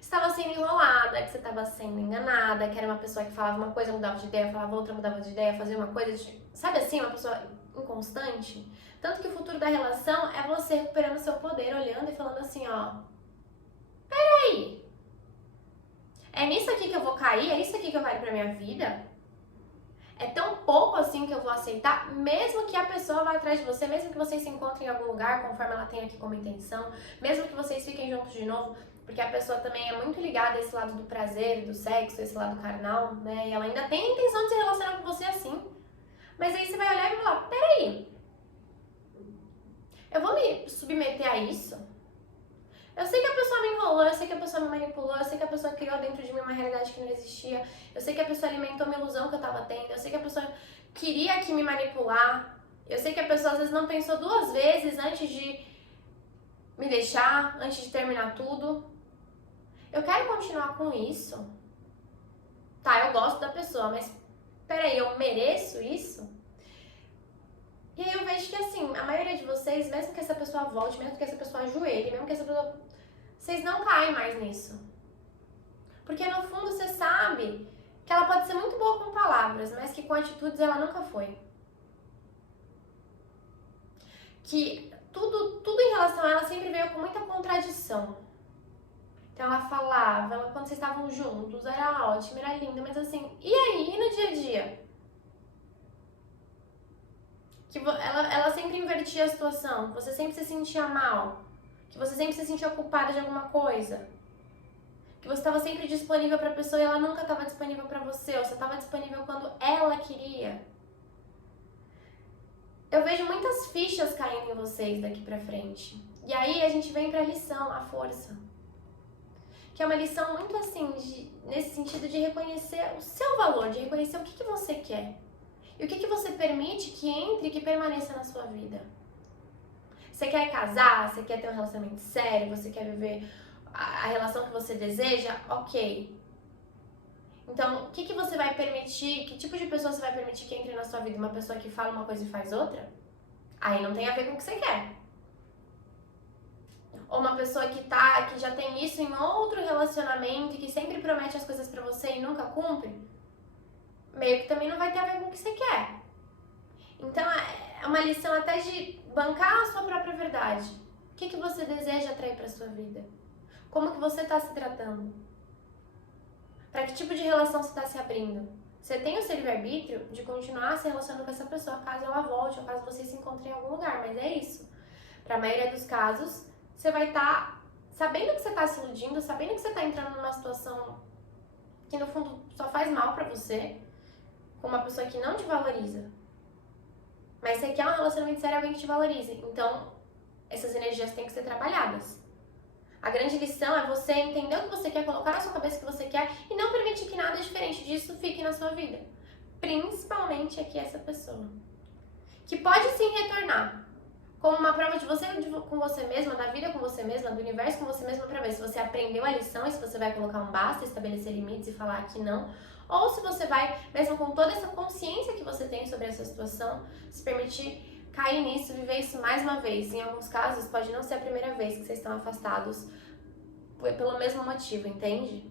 estava sendo enrolada, que você estava sendo enganada, que era uma pessoa que falava uma coisa, mudava de ideia, falava outra, mudava de ideia, fazia uma coisa, sabe assim, uma pessoa inconstante. Tanto que o futuro da relação é você recuperando seu poder, olhando e falando assim, ó, peraí, é nisso aqui que eu vou cair? É isso aqui que eu quero pra minha vida? É tão pouco assim que eu vou aceitar, mesmo que a pessoa vá atrás de você, mesmo que vocês se encontrem em algum lugar, conforme ela tem aqui como intenção, mesmo que vocês fiquem juntos de novo, porque a pessoa também é muito ligada a esse lado do prazer, do sexo, esse lado carnal, né? E ela ainda tem a intenção de se relacionar com você assim. Mas aí você vai olhar e vai falar, peraí, eu vou me submeter a isso? Eu sei que a pessoa me enrolou, eu sei que a pessoa me manipulou, eu sei que a pessoa criou dentro de mim uma realidade que não existia, eu sei que a pessoa alimentou uma ilusão que eu tava tendo, eu sei que a pessoa queria aqui me manipular, eu sei que a pessoa às vezes não pensou duas vezes antes de me deixar, antes de terminar tudo. Eu quero continuar com isso? Tá, eu gosto da pessoa, mas peraí, eu mereço isso? E aí eu vejo que assim, a maioria de vocês, mesmo que essa pessoa volte, mesmo que essa pessoa ajoelhe, mesmo que essa pessoa... vocês não caem mais nisso. Porque no fundo você sabe que ela pode ser muito boa com palavras, mas que com atitudes ela nunca foi. Que tudo em relação a ela sempre veio com muita contradição. Então ela falava, quando vocês estavam juntos, era ótimo, era linda, mas assim, e aí, e no dia a dia? Que ela sempre invertia a situação, você sempre se sentia mal, que você sempre se sentia culpada de alguma coisa, que você estava sempre disponível para a pessoa e ela nunca estava disponível para você, ou você estava disponível quando ela queria. Eu vejo muitas fichas caindo em vocês daqui pra frente. E aí a gente vem pra lição, a força. Que é uma lição muito assim, nesse sentido de reconhecer o seu valor, de reconhecer o que você quer. E o que você permite que entre e que permaneça na sua vida. Você quer casar, você quer ter um relacionamento sério, você quer viver a relação que você deseja? Ok. Então, o que você vai permitir, que tipo de pessoa você vai permitir que entre na sua vida? Uma pessoa que fala uma coisa e faz outra? Aí não tem a ver com o que você quer. Ou uma pessoa que já tem isso em outro relacionamento e que sempre promete as coisas pra você e nunca cumpre? Meio que também não vai ter a ver com o que você quer. Então, é uma lição até de bancar a sua própria verdade. O que você deseja atrair pra sua vida? Como que você tá se tratando? Pra que tipo de relação você tá se abrindo? Você tem o seu livre-arbítrio de continuar se relacionando com essa pessoa, caso ela volte ou caso vocês se encontrem em algum lugar, mas é isso. Pra maioria dos casos, você vai estar sabendo que você tá se iludindo, sabendo que você tá entrando numa situação que no fundo só faz mal pra você, com uma pessoa que não te valoriza. Mas você quer um relacionamento sério, alguém que te valorize. Então, essas energias têm que ser trabalhadas. A grande lição é você entender o que você quer, colocar na sua cabeça o que você quer e não permitir que nada diferente disso fique na sua vida. Principalmente aqui essa pessoa. Que pode sim retornar. Como uma prova de você com você mesma, da vida com você mesma, do universo com você mesma, pra ver se você aprendeu a lição e se você vai colocar um basta, estabelecer limites e falar que não. Ou se você vai, mesmo com toda essa consciência que você tem sobre essa situação, se permitir cair nisso, viver isso mais uma vez. Em alguns casos, pode não ser a primeira vez que vocês estão afastados pelo mesmo motivo, entende?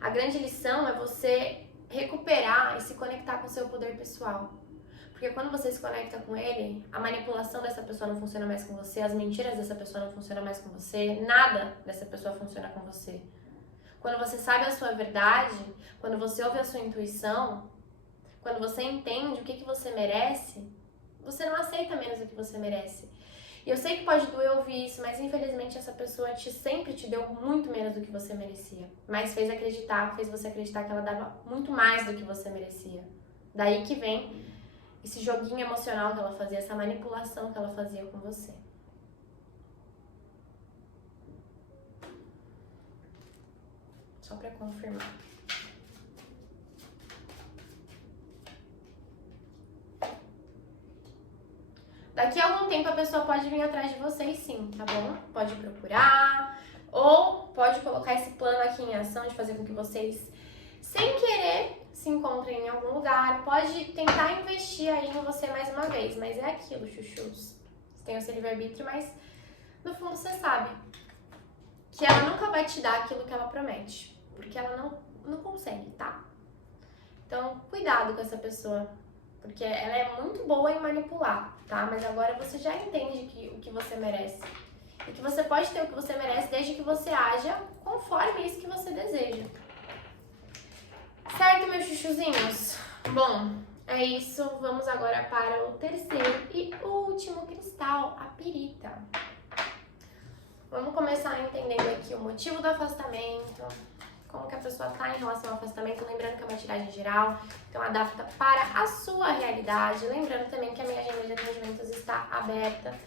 A grande lição é você recuperar e se conectar com o seu poder pessoal. Porque quando você se conecta com ele, a manipulação dessa pessoa não funciona mais com você, as mentiras dessa pessoa não funcionam mais com você, nada dessa pessoa funciona com você. Quando você sabe a sua verdade, quando você ouve a sua intuição, quando você entende o que você merece, você não aceita menos do que você merece. E eu sei que pode doer ouvir isso, mas infelizmente essa pessoa sempre te deu muito menos do que você merecia. Mas fez você acreditar que ela dava muito mais do que você merecia. Daí que vem esse joguinho emocional que ela fazia, essa manipulação que ela fazia com você. Só pra confirmar. Daqui a algum tempo a pessoa pode vir atrás de vocês sim, tá bom? Pode procurar, ou pode colocar esse plano aqui em ação de fazer com que vocês, sem querer, se encontrem em algum lugar. Pode tentar investir aí em você mais uma vez, mas é aquilo, chuchus. Você tem o seu livre-arbítrio, mas no fundo você sabe que ela nunca vai te dar aquilo que ela promete, porque ela não consegue, tá? Então, cuidado com essa pessoa. Porque ela é muito boa em manipular, tá? Mas agora você já entende o que você merece. E que você pode ter o que você merece desde que você haja conforme isso que você deseja. Certo, meus chuchuzinhos? Bom, é isso. Vamos agora para o terceiro e último cristal, a pirita. Vamos começar entendendo aqui o motivo do afastamento, como que a pessoa está em relação ao afastamento, lembrando que é uma tiragem geral, então adapta para a sua realidade, lembrando também que a minha agenda de atendimentos está aberta,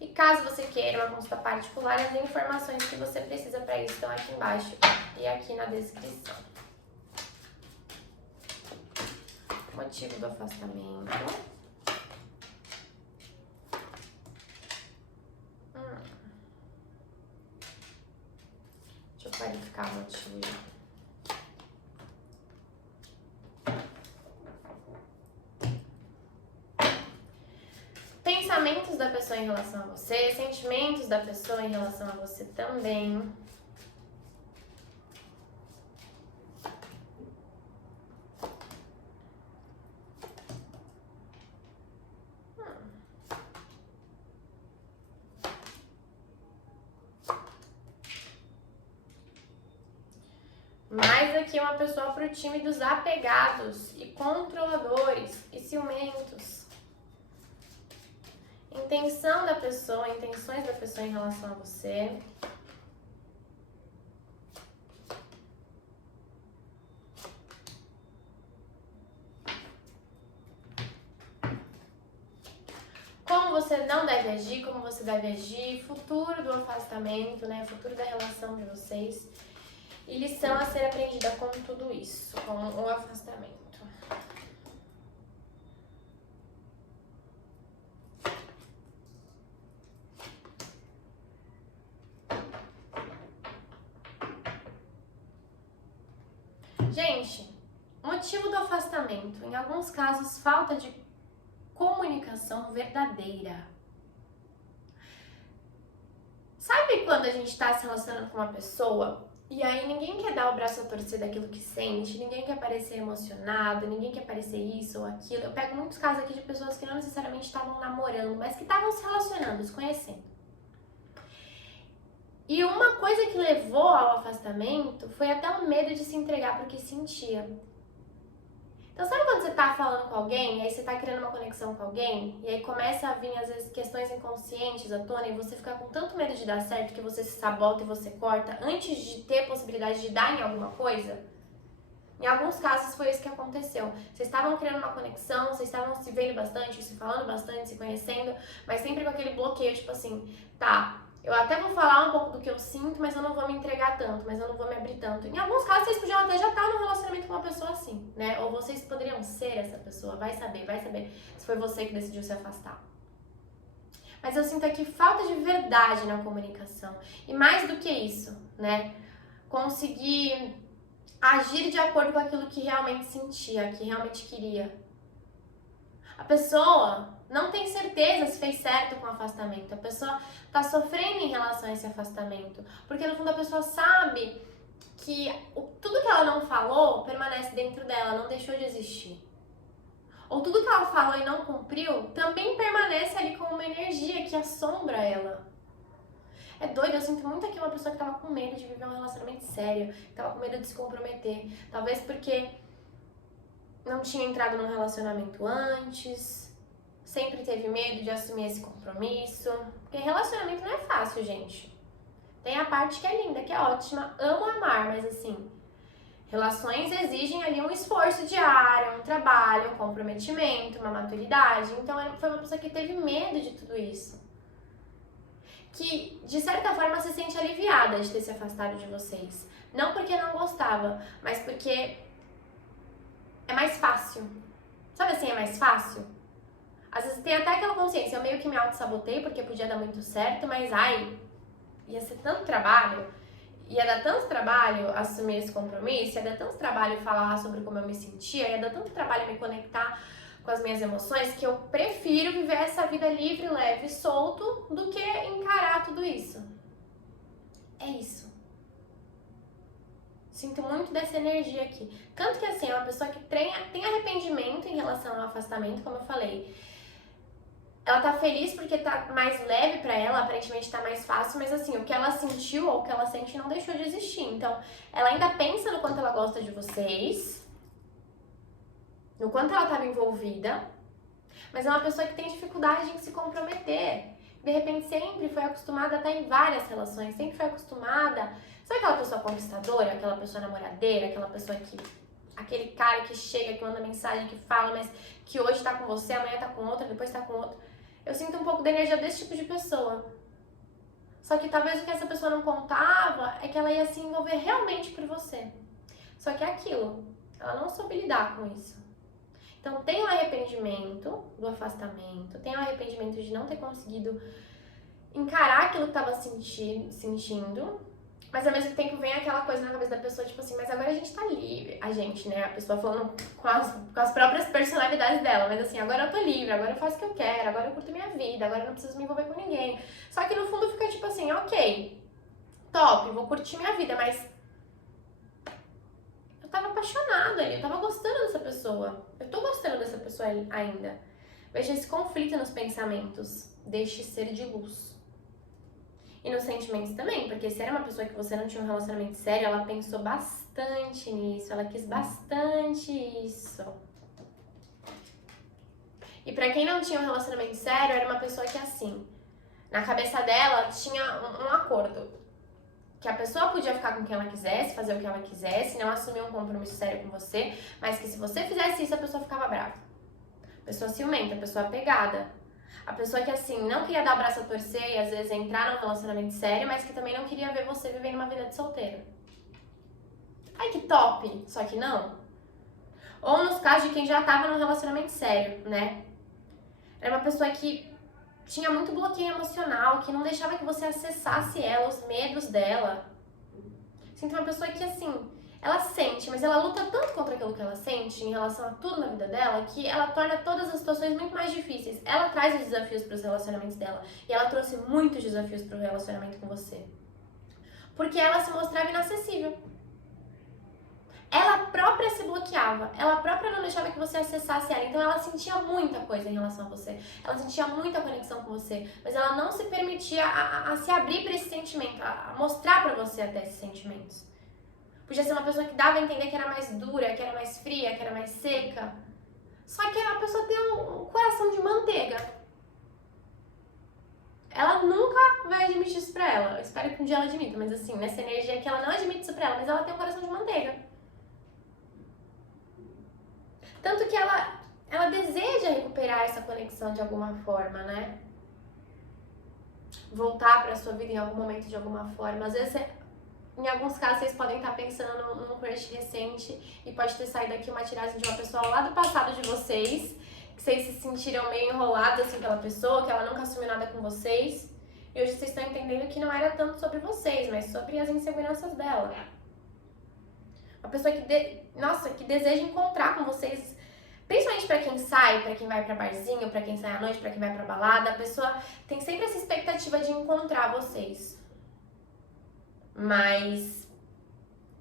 e caso você queira uma consulta particular, as informações que você precisa para isso estão aqui embaixo e aqui na descrição. Motivo do afastamento. Deixa eu clarificar o motivo. Pensamentos da pessoa em relação a você, sentimentos da pessoa em relação a você também. Mais aqui uma pessoa pro time dos apegados e controladores e ciumentos. Intenção da pessoa, intenções da pessoa em relação a você. Como você não deve agir, como você deve agir, futuro do afastamento, né? Futuro da relação de vocês. E lição a ser aprendida com tudo isso, com o afastamento. Gente, motivo do afastamento. Em alguns casos, falta de comunicação verdadeira. Sabe quando a gente tá se relacionando com uma pessoa e aí ninguém quer dar o braço a torcer daquilo que sente, ninguém quer parecer emocionado, ninguém quer parecer isso ou aquilo. Eu pego muitos casos aqui de pessoas que não necessariamente estavam namorando, mas que estavam se relacionando, se conhecendo. E uma coisa que levou ao afastamento foi até o medo de se entregar pro que sentia. Então sabe quando você tá falando com alguém, e aí você tá criando uma conexão com alguém, e aí começa a vir às vezes questões inconscientes à tona, e você fica com tanto medo de dar certo que você se sabota e você corta antes de ter possibilidade de dar em alguma coisa? Em alguns casos foi isso que aconteceu. Vocês estavam criando uma conexão, vocês estavam se vendo bastante, se falando bastante, se conhecendo, mas sempre com aquele bloqueio, tipo assim, tá, eu até vou falar um pouco do que eu sinto, mas eu não vou me entregar tanto, mas eu não vou me abrir tanto. Em alguns casos vocês podiam até já estar num relacionamento com uma pessoa assim, né? Ou vocês poderiam ser essa pessoa, vai saber se foi você que decidiu se afastar. Mas eu sinto aqui falta de verdade na comunicação. E mais do que isso, né? Conseguir agir de acordo com aquilo que realmente sentia, que realmente queria. A pessoa não tem certeza se fez certo com o afastamento. A pessoa tá sofrendo em relação a esse afastamento. Porque no fundo a pessoa sabe que tudo que ela não falou permanece dentro dela, não deixou de existir. Ou tudo que ela falou e não cumpriu também permanece ali como uma energia que assombra ela. É doido, eu sinto muito aqui uma pessoa que tava com medo de viver um relacionamento sério, que tava com medo de se comprometer. Talvez porque não tinha entrado num relacionamento antes, sempre teve medo de assumir esse compromisso. Porque relacionamento não é fácil, gente. Tem a parte que é linda, que é ótima, amo amar, mas assim, relações exigem ali um esforço diário, um trabalho, um comprometimento, uma maturidade. Então foi uma pessoa que teve medo de tudo isso. Que, de certa forma, se sente aliviada de ter se afastado de vocês. Não porque não gostava, mas porque é mais fácil. Sabe assim, é mais fácil? Às vezes tem até aquela consciência, eu meio que me auto-sabotei porque podia dar muito certo, mas ai, ia ser tanto trabalho, ia dar tanto trabalho assumir esse compromisso, ia dar tanto trabalho falar sobre como eu me sentia, ia dar tanto trabalho me conectar com as minhas emoções, que eu prefiro viver essa vida livre, leve, solto, do que encarar tudo isso. É isso. Sinto muito dessa energia aqui. Tanto que assim, é uma pessoa que tem arrependimento em relação ao afastamento, como eu falei. Ela tá feliz porque tá mais leve pra ela, aparentemente tá mais fácil, mas assim, o que ela sentiu ou o que ela sente não deixou de existir. Então, ela ainda pensa no quanto ela gosta de vocês, no quanto ela estava envolvida, mas é uma pessoa que tem dificuldade em se comprometer. De repente sempre foi acostumada a estar em várias relações, sempre foi acostumada... Sabe aquela pessoa conquistadora, aquela pessoa namoradeira, aquela pessoa que... Aquele cara que chega, que manda mensagem, que fala, mas que hoje tá com você, amanhã tá com outra, depois tá com outra. Eu sinto um pouco da energia desse tipo de pessoa. Só que talvez o que essa pessoa não contava é que ela ia se envolver realmente por você. Só que é aquilo, ela não soube lidar com isso. Então tem o arrependimento do afastamento, tem o arrependimento de não ter conseguido encarar aquilo que estava sentindo, mas ao mesmo tempo vem aquela coisa na cabeça da pessoa, tipo assim, mas agora a gente tá livre. A gente, né, a pessoa falando com as próprias personalidades dela, mas assim, agora eu tô livre, agora eu faço o que eu quero, agora eu curto minha vida, agora eu não preciso me envolver com ninguém. Só que no fundo fica tipo assim, ok, top, vou curtir minha vida, mas... Eu tava apaixonada ali, eu tava gostando dessa pessoa. Eu tô gostando dessa pessoa ainda. Veja esse conflito nos pensamentos. Deixe ser de luz. E nos sentimentos também, porque se era uma pessoa que você não tinha um relacionamento sério, ela pensou bastante nisso, ela quis bastante isso. E pra quem não tinha um relacionamento sério, era uma pessoa que assim, na cabeça dela tinha um acordo. Que a pessoa podia ficar com quem ela quisesse, fazer o que ela quisesse, não assumir um compromisso sério com você, mas que se você fizesse isso, a pessoa ficava brava. A pessoa ciumenta, a pessoa apegada. A pessoa que, assim, não queria dar o braço a torcer e, às vezes, entrar num relacionamento sério, mas que também não queria ver você vivendo uma vida de solteiro. Ai, que top! Só que não. Ou nos casos de quem já tava num relacionamento sério, né? Era uma pessoa que tinha muito bloqueio emocional, que não deixava que você acessasse ela, os medos dela. Sinto uma pessoa que, assim, ela sente, mas ela luta tanto contra aquilo que ela sente em relação a tudo na vida dela, que ela torna todas as situações muito mais difíceis. Ela traz os desafios para os relacionamentos dela. E ela trouxe muitos desafios para o relacionamento com você. Porque ela se mostrava inacessível. Ela própria se bloqueava, ela própria não deixava que você acessasse ela, então ela sentia muita coisa em relação a você, ela sentia muita conexão com você, mas ela não se permitia a se abrir para esse sentimento, a mostrar para você até esses sentimentos. Podia ser uma pessoa que dava a entender que era mais dura, que era mais fria, que era mais seca. Só que a pessoa tem um coração de manteiga. Ela nunca vai admitir isso pra ela. Eu espero que um dia ela admita, mas assim, nessa energia que ela não admite isso pra ela, mas ela tem um coração de manteiga. Tanto que ela deseja recuperar essa conexão de alguma forma, né? Voltar pra sua vida em algum momento de alguma forma. Às vezes, em alguns casos, vocês podem estar pensando num crush recente e pode ter saído aqui uma tiragem de uma pessoa lá do passado de vocês, que vocês se sentiram meio enrolados assim pela pessoa, que ela nunca assumiu nada com vocês. E hoje vocês estão entendendo que não era tanto sobre vocês, mas sobre as inseguranças dela. Uma pessoa que deseja encontrar com vocês, principalmente pra quem sai, pra quem vai pra barzinho, pra quem sai à noite, pra quem vai pra balada, a pessoa tem sempre essa expectativa de encontrar vocês. Mas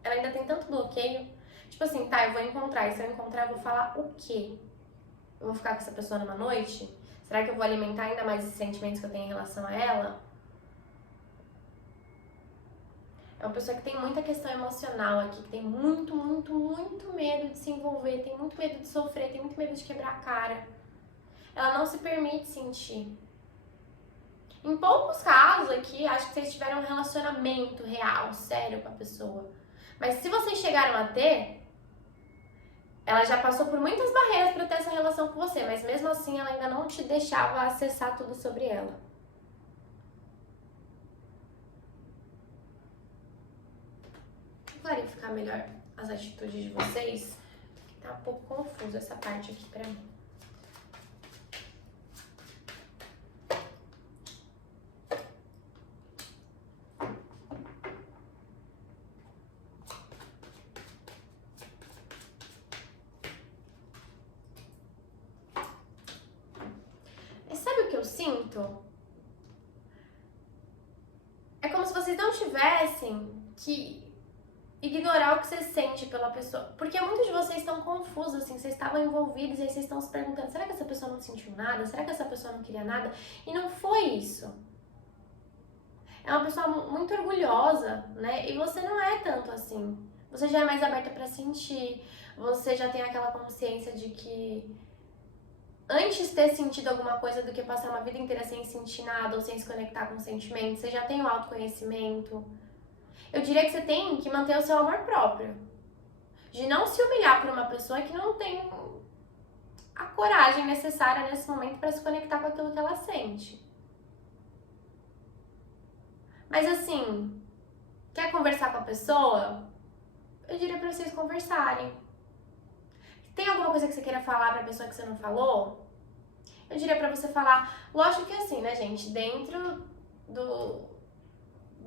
ela ainda tem tanto bloqueio. Tipo assim, tá, eu vou encontrar, e se eu encontrar, eu vou falar o quê? Eu vou ficar com essa pessoa numa noite? Será que eu vou alimentar ainda mais esses sentimentos que eu tenho em relação a ela? É uma pessoa que tem muita questão emocional aqui, que tem muito, muito, muito medo de se envolver, tem muito medo de sofrer, tem muito medo de quebrar a cara. Ela não se permite sentir. Em poucos casos aqui, acho que vocês tiveram um relacionamento real, sério com a pessoa. Mas se vocês chegaram a ter, ela já passou por muitas barreiras para ter essa relação com você, mas mesmo assim ela ainda não te deixava acessar tudo sobre ela. Vou clarificar melhor as atitudes de vocês, que tá um pouco confuso essa parte aqui pra mim. Sabe o que eu sinto? É como se vocês não tivessem que ignorar o que você sente pela pessoa. Porque muitos de vocês estão confusos, assim, vocês estavam envolvidos e aí vocês estão se perguntando, será que essa pessoa não sentiu nada? Será que essa pessoa não queria nada? E não foi isso. É uma pessoa muito orgulhosa, né? E você não é tanto assim. Você já é mais aberta pra sentir, você já tem aquela consciência de que antes ter sentido alguma coisa do que passar uma vida inteira sem sentir nada ou sem se conectar com sentimentos, você já tem o autoconhecimento. Eu diria que você tem que manter o seu amor próprio. De não se humilhar por uma pessoa que não tem a coragem necessária nesse momento para se conectar com aquilo que ela sente. Mas assim, quer conversar com a pessoa? Eu diria pra vocês conversarem. Tem alguma coisa que você queira falar pra pessoa que você não falou? Eu diria pra você falar, lógico que assim, né, gente, dentro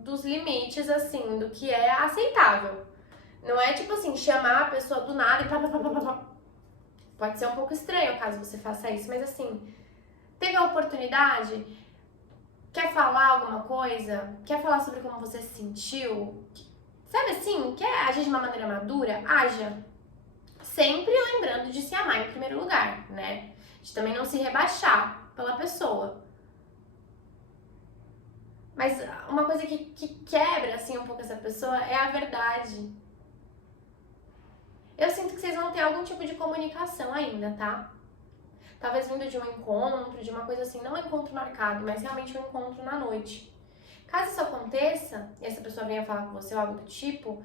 dos limites, assim, do que é aceitável. Não é tipo assim, chamar a pessoa do nada e pá. Pode ser um pouco estranho caso você faça isso, mas assim, teve a oportunidade, quer falar alguma coisa, quer falar sobre como você se sentiu, sabe assim, quer agir de uma maneira madura, haja. Sempre lembrando de se amar em primeiro lugar, né? De também não se rebaixar pela pessoa. Mas uma coisa que quebra, assim, um pouco essa pessoa é a verdade. Eu sinto que vocês vão ter algum tipo de comunicação ainda, tá? Talvez vindo de um encontro, de uma coisa assim, não um encontro marcado, mas realmente um encontro na noite. Caso isso aconteça, e essa pessoa venha falar com você ou algo do tipo,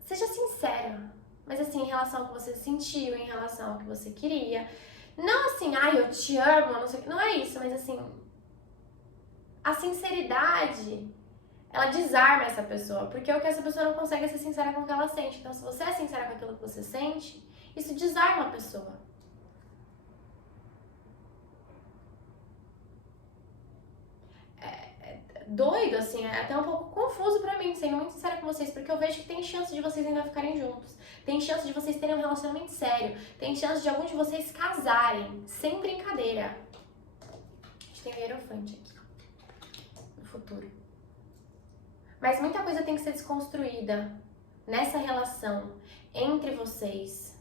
seja sincera. Mas assim, em relação ao que você sentiu, em relação ao que você queria. Não assim, ai, eu te amo, não sei o que. Não é isso, mas assim, a sinceridade, ela desarma essa pessoa. Porque é o que essa pessoa não consegue é ser sincera com o que ela sente. Então, se você é sincera com aquilo que você sente, isso desarma a pessoa. Doido, assim, é até um pouco confuso pra mim, sendo muito sincera com vocês, porque eu vejo que tem chance de vocês ainda ficarem juntos, tem chance de vocês terem um relacionamento sério, tem chance de alguns de vocês casarem, sem brincadeira. A gente tem hierofante aqui, no futuro. Mas muita coisa tem que ser desconstruída nessa relação entre vocês,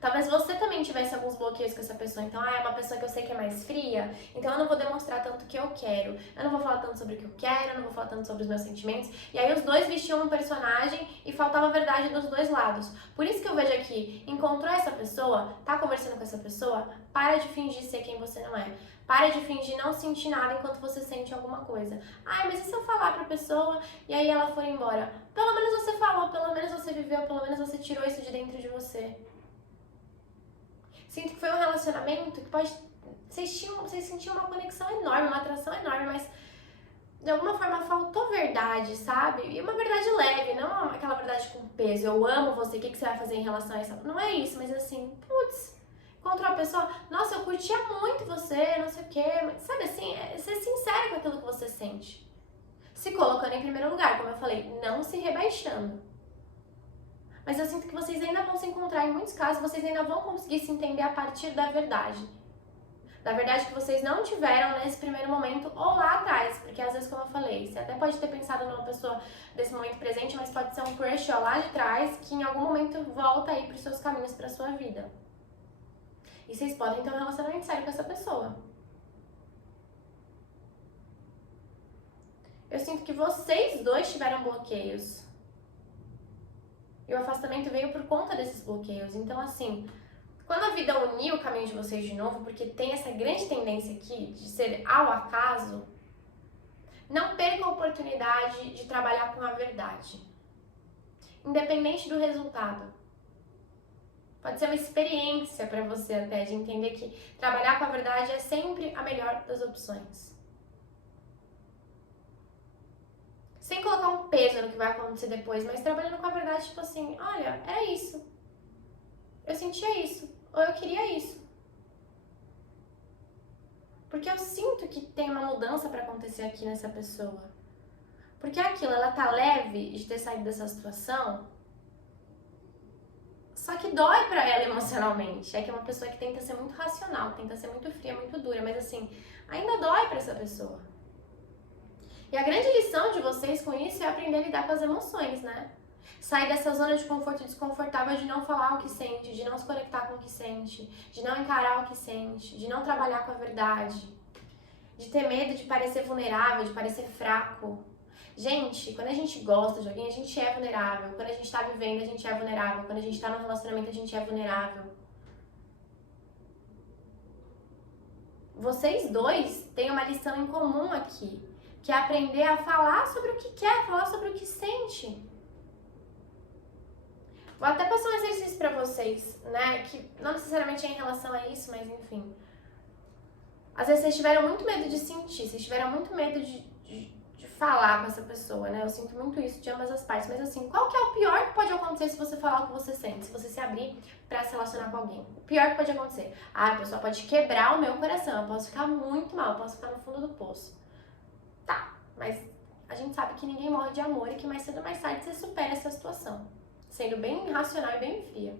Talvez você também tivesse alguns bloqueios com essa pessoa. Então, é uma pessoa que eu sei que é mais fria, então eu não vou demonstrar tanto o que eu quero. Eu não vou falar tanto sobre o que eu quero, eu não vou falar tanto sobre os meus sentimentos. E aí os dois vestiam um personagem e faltava a verdade dos dois lados. Por isso que eu vejo aqui, encontrou essa pessoa, tá conversando com essa pessoa, para de fingir ser quem você não é. Para de fingir não sentir nada enquanto você sente alguma coisa. Ai, mas e se eu falar pra pessoa e aí ela for embora? Pelo menos você falou, pelo menos você viveu, pelo menos você tirou isso de dentro de você. Sinto que foi um relacionamento que pode... Vocês sentiam uma conexão enorme, uma atração enorme, mas de alguma forma faltou verdade, sabe? E uma verdade leve, não aquela verdade com peso. Eu amo você, o que você vai fazer em relação a isso? Não é isso, mas assim, putz, encontrou a pessoa, nossa, eu curtia muito você, não sei o quê. Sabe assim, ser sincero com aquilo que você sente. Se colocando em primeiro lugar, como eu falei, não se rebaixando. Mas eu sinto que vocês ainda vão se encontrar, em muitos casos, vocês ainda vão conseguir se entender a partir da verdade. Da verdade que vocês não tiveram nesse primeiro momento ou lá atrás. Porque às vezes, como eu falei, você até pode ter pensado numa pessoa desse momento presente, mas pode ser um crush ó, lá de trás, que em algum momento volta aí pros seus caminhos, pra sua vida. E vocês podem ter um relacionamento sério com essa pessoa. Eu sinto que vocês dois tiveram bloqueios. E o afastamento veio por conta desses bloqueios. Então, assim, quando a vida unir o caminho de vocês de novo, porque tem essa grande tendência aqui de ser ao acaso, não perca a oportunidade de trabalhar com a verdade. Independente do resultado. Pode ser uma experiência para você até, de entender que trabalhar com a verdade é sempre a melhor das opções. Sem colocar um peso no que vai acontecer depois, mas trabalhando com a verdade, tipo assim, olha, é isso. Eu sentia isso, ou eu queria isso. Porque eu sinto que tem uma mudança pra acontecer aqui nessa pessoa. Porque aquilo, ela tá leve de ter saído dessa situação, só que dói pra ela emocionalmente. É que é uma pessoa que tenta ser muito racional, tenta ser muito fria, muito dura, mas assim, ainda dói pra essa pessoa. E a grande lição de vocês com isso é aprender a lidar com as emoções, né? Sair dessa zona de conforto desconfortável de não falar o que sente, de não se conectar com o que sente, de não encarar o que sente, de não trabalhar com a verdade, de ter medo de parecer vulnerável, de parecer fraco. Gente, quando a gente gosta de alguém, a gente é vulnerável. Quando a gente tá vivendo, a gente é vulnerável. Quando a gente tá num relacionamento, a gente é vulnerável. Vocês dois têm uma lição em comum aqui, que é aprender a falar sobre o que quer, falar sobre o que sente. Vou até passar um exercício pra vocês, né, que não necessariamente é em relação a isso, mas enfim. Às vezes vocês tiveram muito medo de sentir, vocês tiveram muito medo de falar com essa pessoa, né? Eu sinto muito isso de ambas as partes, mas assim, qual que é o pior que pode acontecer se você falar o que você sente, se você se abrir pra se relacionar com alguém? O pior que pode acontecer? Ah, a pessoa pode quebrar o meu coração, eu posso ficar muito mal, eu posso ficar no fundo do poço. Tá, mas a gente sabe que ninguém morre de amor e que mais cedo ou mais tarde você supera essa situação, sendo bem racional e bem fria.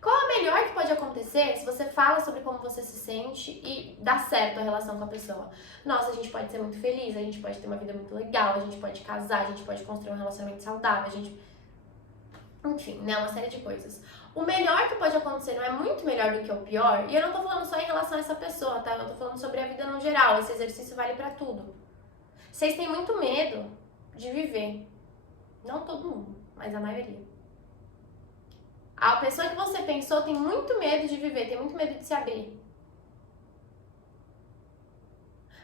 Qual é o melhor que pode acontecer se você fala sobre como você se sente e dá certo a relação com a pessoa? Nossa, a gente pode ser muito feliz, a gente pode ter uma vida muito legal, a gente pode casar, a gente pode construir um relacionamento saudável, a gente... Enfim, né, uma série de coisas. O melhor que pode acontecer não é muito melhor do que o pior, e eu não tô falando só em relação a essa pessoa, tá? Eu tô falando sobre a vida no geral, esse exercício vale pra tudo. Vocês têm muito medo de viver. Não todo mundo, mas a maioria. A pessoa que você pensou tem muito medo de viver, tem muito medo de se abrir.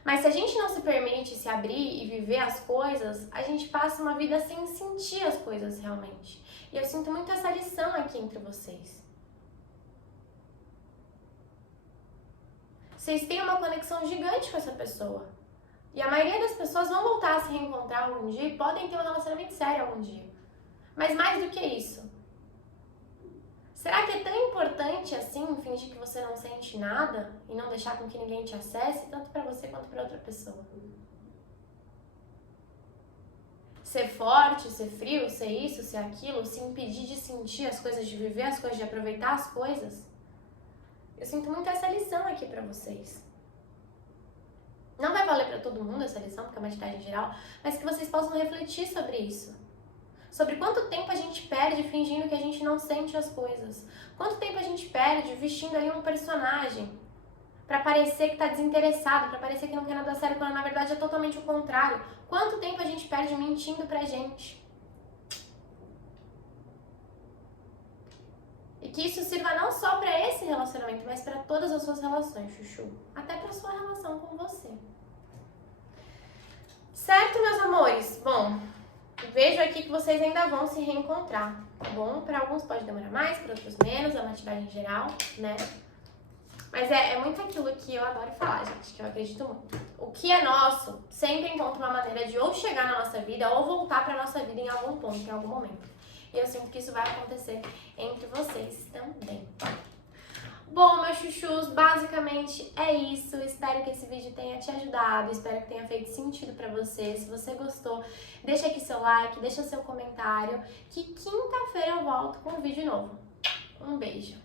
Mas se a gente não se permite se abrir e viver as coisas, a gente passa uma vida sem sentir as coisas realmente. E eu sinto muito essa lição aqui entre vocês. Vocês têm uma conexão gigante com essa pessoa. E a maioria das pessoas vão voltar a se reencontrar algum dia e podem ter um relacionamento sério algum dia. Mas mais do que isso, será que é tão importante assim fingir que você não sente nada e não deixar com que ninguém te acesse, tanto pra você quanto pra outra pessoa? Ser forte, ser frio, ser isso, ser aquilo, se impedir de sentir as coisas, de viver as coisas, de aproveitar as coisas? Eu sinto muito essa lição aqui pra vocês. Não vai valer pra todo mundo essa lição, porque é uma tiragem geral, mas que vocês possam refletir sobre isso. sobre quanto tempo a gente perde fingindo que a gente não sente as coisas. Quanto tempo a gente perde vestindo ali um personagem pra parecer que tá desinteressado, pra parecer que não quer nada sério, quando na verdade é totalmente o contrário. Quanto tempo a gente perde mentindo pra gente. E que isso sirva não só pra esse relacionamento, mas pra todas as suas relações, chuchu. Até pra sua relação com você. Certo, meus amores? Bom, vejo aqui que vocês ainda vão se reencontrar, tá bom? Para alguns pode demorar mais, para outros menos, é uma tiragem geral, né? Mas é muito aquilo que eu adoro falar, gente, que eu acredito muito. O que é nosso sempre encontra uma maneira de ou chegar na nossa vida ou voltar pra nossa vida em algum ponto, em algum momento. E eu sinto que isso vai acontecer entre vocês também. Bom, meus chuchus, basicamente é isso. Espero que esse vídeo tenha te ajudado, espero que tenha feito sentido pra você. Se você gostou, deixa aqui seu like, deixa seu comentário, que quinta-feira eu volto com um vídeo novo. Um beijo!